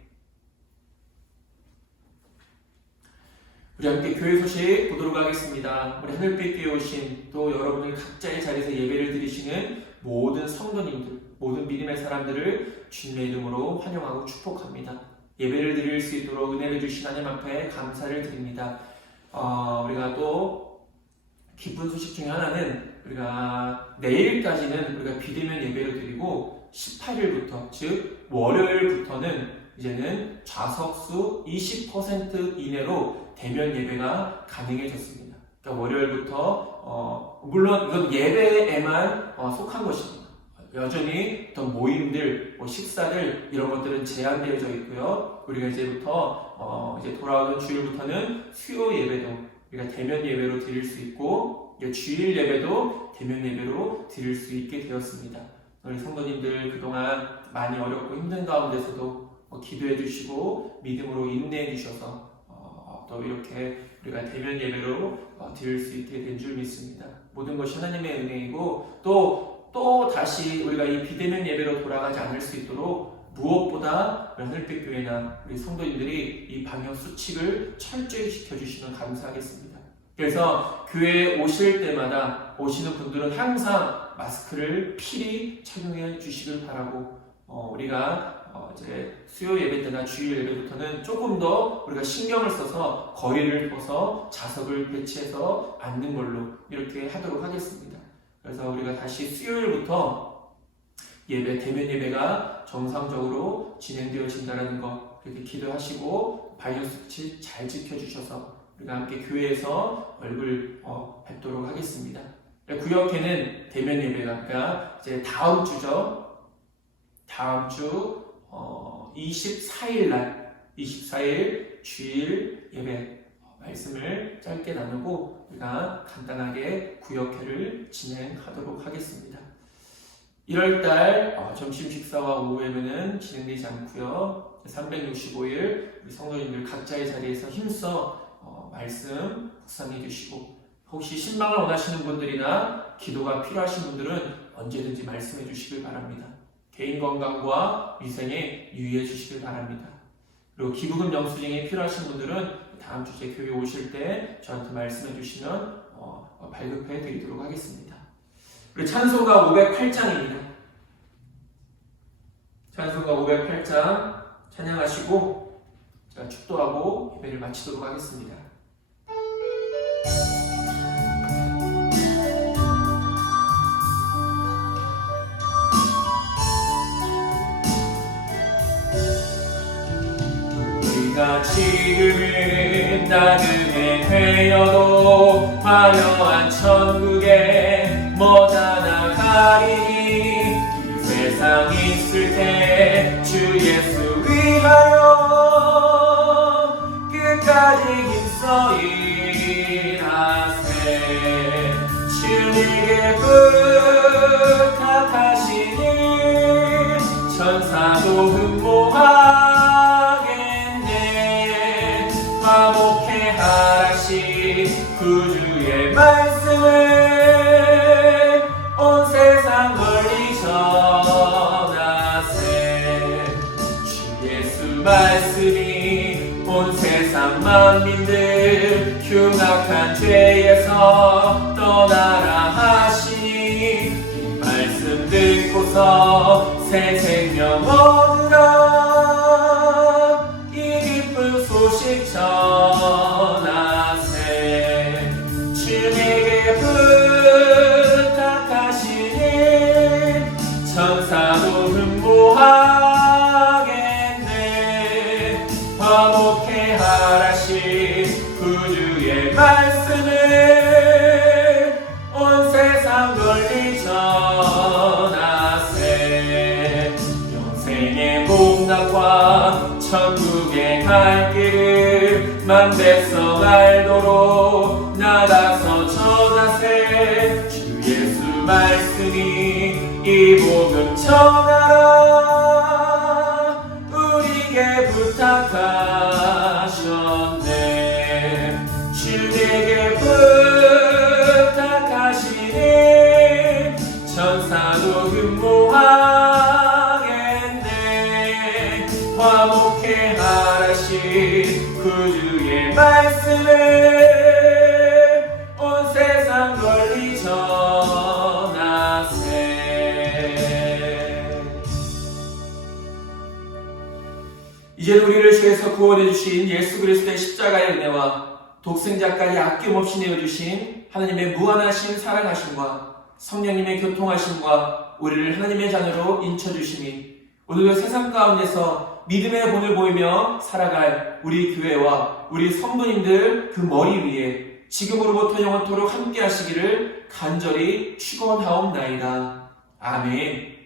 우리 함께 교회 소식 보도록 하겠습니다. 우리 하늘빛교회에 오신 또 여러분들 각자의 자리에서 예배를 드리시는 모든 성도님들, 모든 믿음의 사람들을 주님의 이름으로 환영하고 축복합니다. 예배를 드릴 수 있도록 은혜를 주신 하나님 앞에 감사를 드립니다. 우리가 또 기쁜 소식 중에 하나는 우리가 내일까지는 우리가 비대면 예배를 드리고 18일부터 즉 월요일부터는 이제는 좌석수 20% 이내로 대면 예배가 가능해졌습니다. 그러니까 월요일부터 물론 이건 예배에만 속한 것입니다. 여전히 어떤 모임들, 식사들 이런 것들은 제한되어져 있고요. 우리가 이제부터 이제 돌아오는 주일부터는 수요 예배도 우리가 대면 예배로 드릴 수 있고 주일 예배도 대면 예배로 드릴 수 있게 되었습니다. 우리 성도님들 그동안 많이 어렵고 힘든 가운데서도 기도해 주시고 믿음으로 인내해 주셔서 또 이렇게 우리가 대면 예배로 드릴 수 있게 된 줄 믿습니다. 모든 것이 하나님의 은혜이고 또 다시 우리가 이 비대면 예배로 돌아가지 않을 수 있도록 무엇보다 하늘빛 교회나 우리 성도님들이 이 방역 수칙을 철저히 지켜주시면 감사하겠습니다. 그래서 교회에 오실 때마다 오시는 분들은 항상 마스크를 필히 착용해 주시길 바라고 우리가 이제 수요 예배 때나 주일 예배부터는 조금 더 우리가 신경을 써서 거리를 둬서 좌석을 배치해서 앉는 걸로 이렇게 하도록 하겠습니다. 그래서 우리가 다시 수요일부터 대면 예배가 정상적으로 진행되어진다는 것 이렇게 기도하시고 방역 수칙 잘 지켜주셔서 우리가 함께 교회에서 얼굴 뵙도록 하겠습니다. 구역회는 대면 예배가 그러니까 이제 다음 주죠. 다음 주 24일 날 24일 주일 예배 말씀을 짧게 나누고 우리가 간단하게 구역회를 진행하도록 하겠습니다. 1월달 점심 식사와 오후 예배는 진행되지 않고요. 365일 우리 성도님들 각자의 자리에서 힘써 말씀 묵상해 주시고 혹시 신방을 원하시는 분들이나 기도가 필요하신 분들은 언제든지 말씀해 주시길 바랍니다. 개인 건강과 위생에 유의해 주시길 바랍니다. 그리고 기부금 영수증이 필요하신 분들은 다음 주 제 교회 오실 때 저한테 말씀해 주시면 발급해 드리도록 하겠습니다. 그리고 찬송가 508장입니다. 찬송가 508장 찬양하시고 제가 축도하고 예배를 마치도록 하겠습니다. 우리가 지금은 나그네 되어도 화려한 천국에 머다 나가리니 이 세상 있을 때 주 예수 위하여 끝까지 힘써 일하세. 주님께 부탁하시니 천사도 흠모하겠네. 화목해 하라시 구주의 말씀을 온 세상 널리 전하세. 주 예수 말씀이 온 세상 만민들 흉악한 죄에서 떠나라 하시니 이 말씀 듣고서 새 생명 얻으라. 이 기쁜 소식 전하세. 주님에게 부탁하시니 천사도 흠모하겠네. 화목해 하라시 구주의 말씀을 온 세상 널리 전하세. 영생의 복락과 천국의 갈 길을 만백성 알도록 나가서 전하세. 주 예수 말씀이 이 복음 전하라. 우리에게 부탁하셨네. 주에게 부탁하시니 천사도 흠모하겠네. 화목해 하라시 구주의 말씀을 온 세상 널리 전하세. 이제 우리를 죄에서 구원해 주신 예수 그리스도의 십자가의 은혜와 독생자까지 아낌없이 내어주신 하나님의 무한하신 사랑하심과 성령님의 교통하심과 우리를 하나님의 자녀로 인쳐주심이 오늘도 세상 가운데서 믿음의 본을 보이며 살아갈 우리 교회와 우리 성도님들 그 머리 위에 지금으로부터 영원토록 함께 하시기를 간절히 축원하옵나이다. 아멘.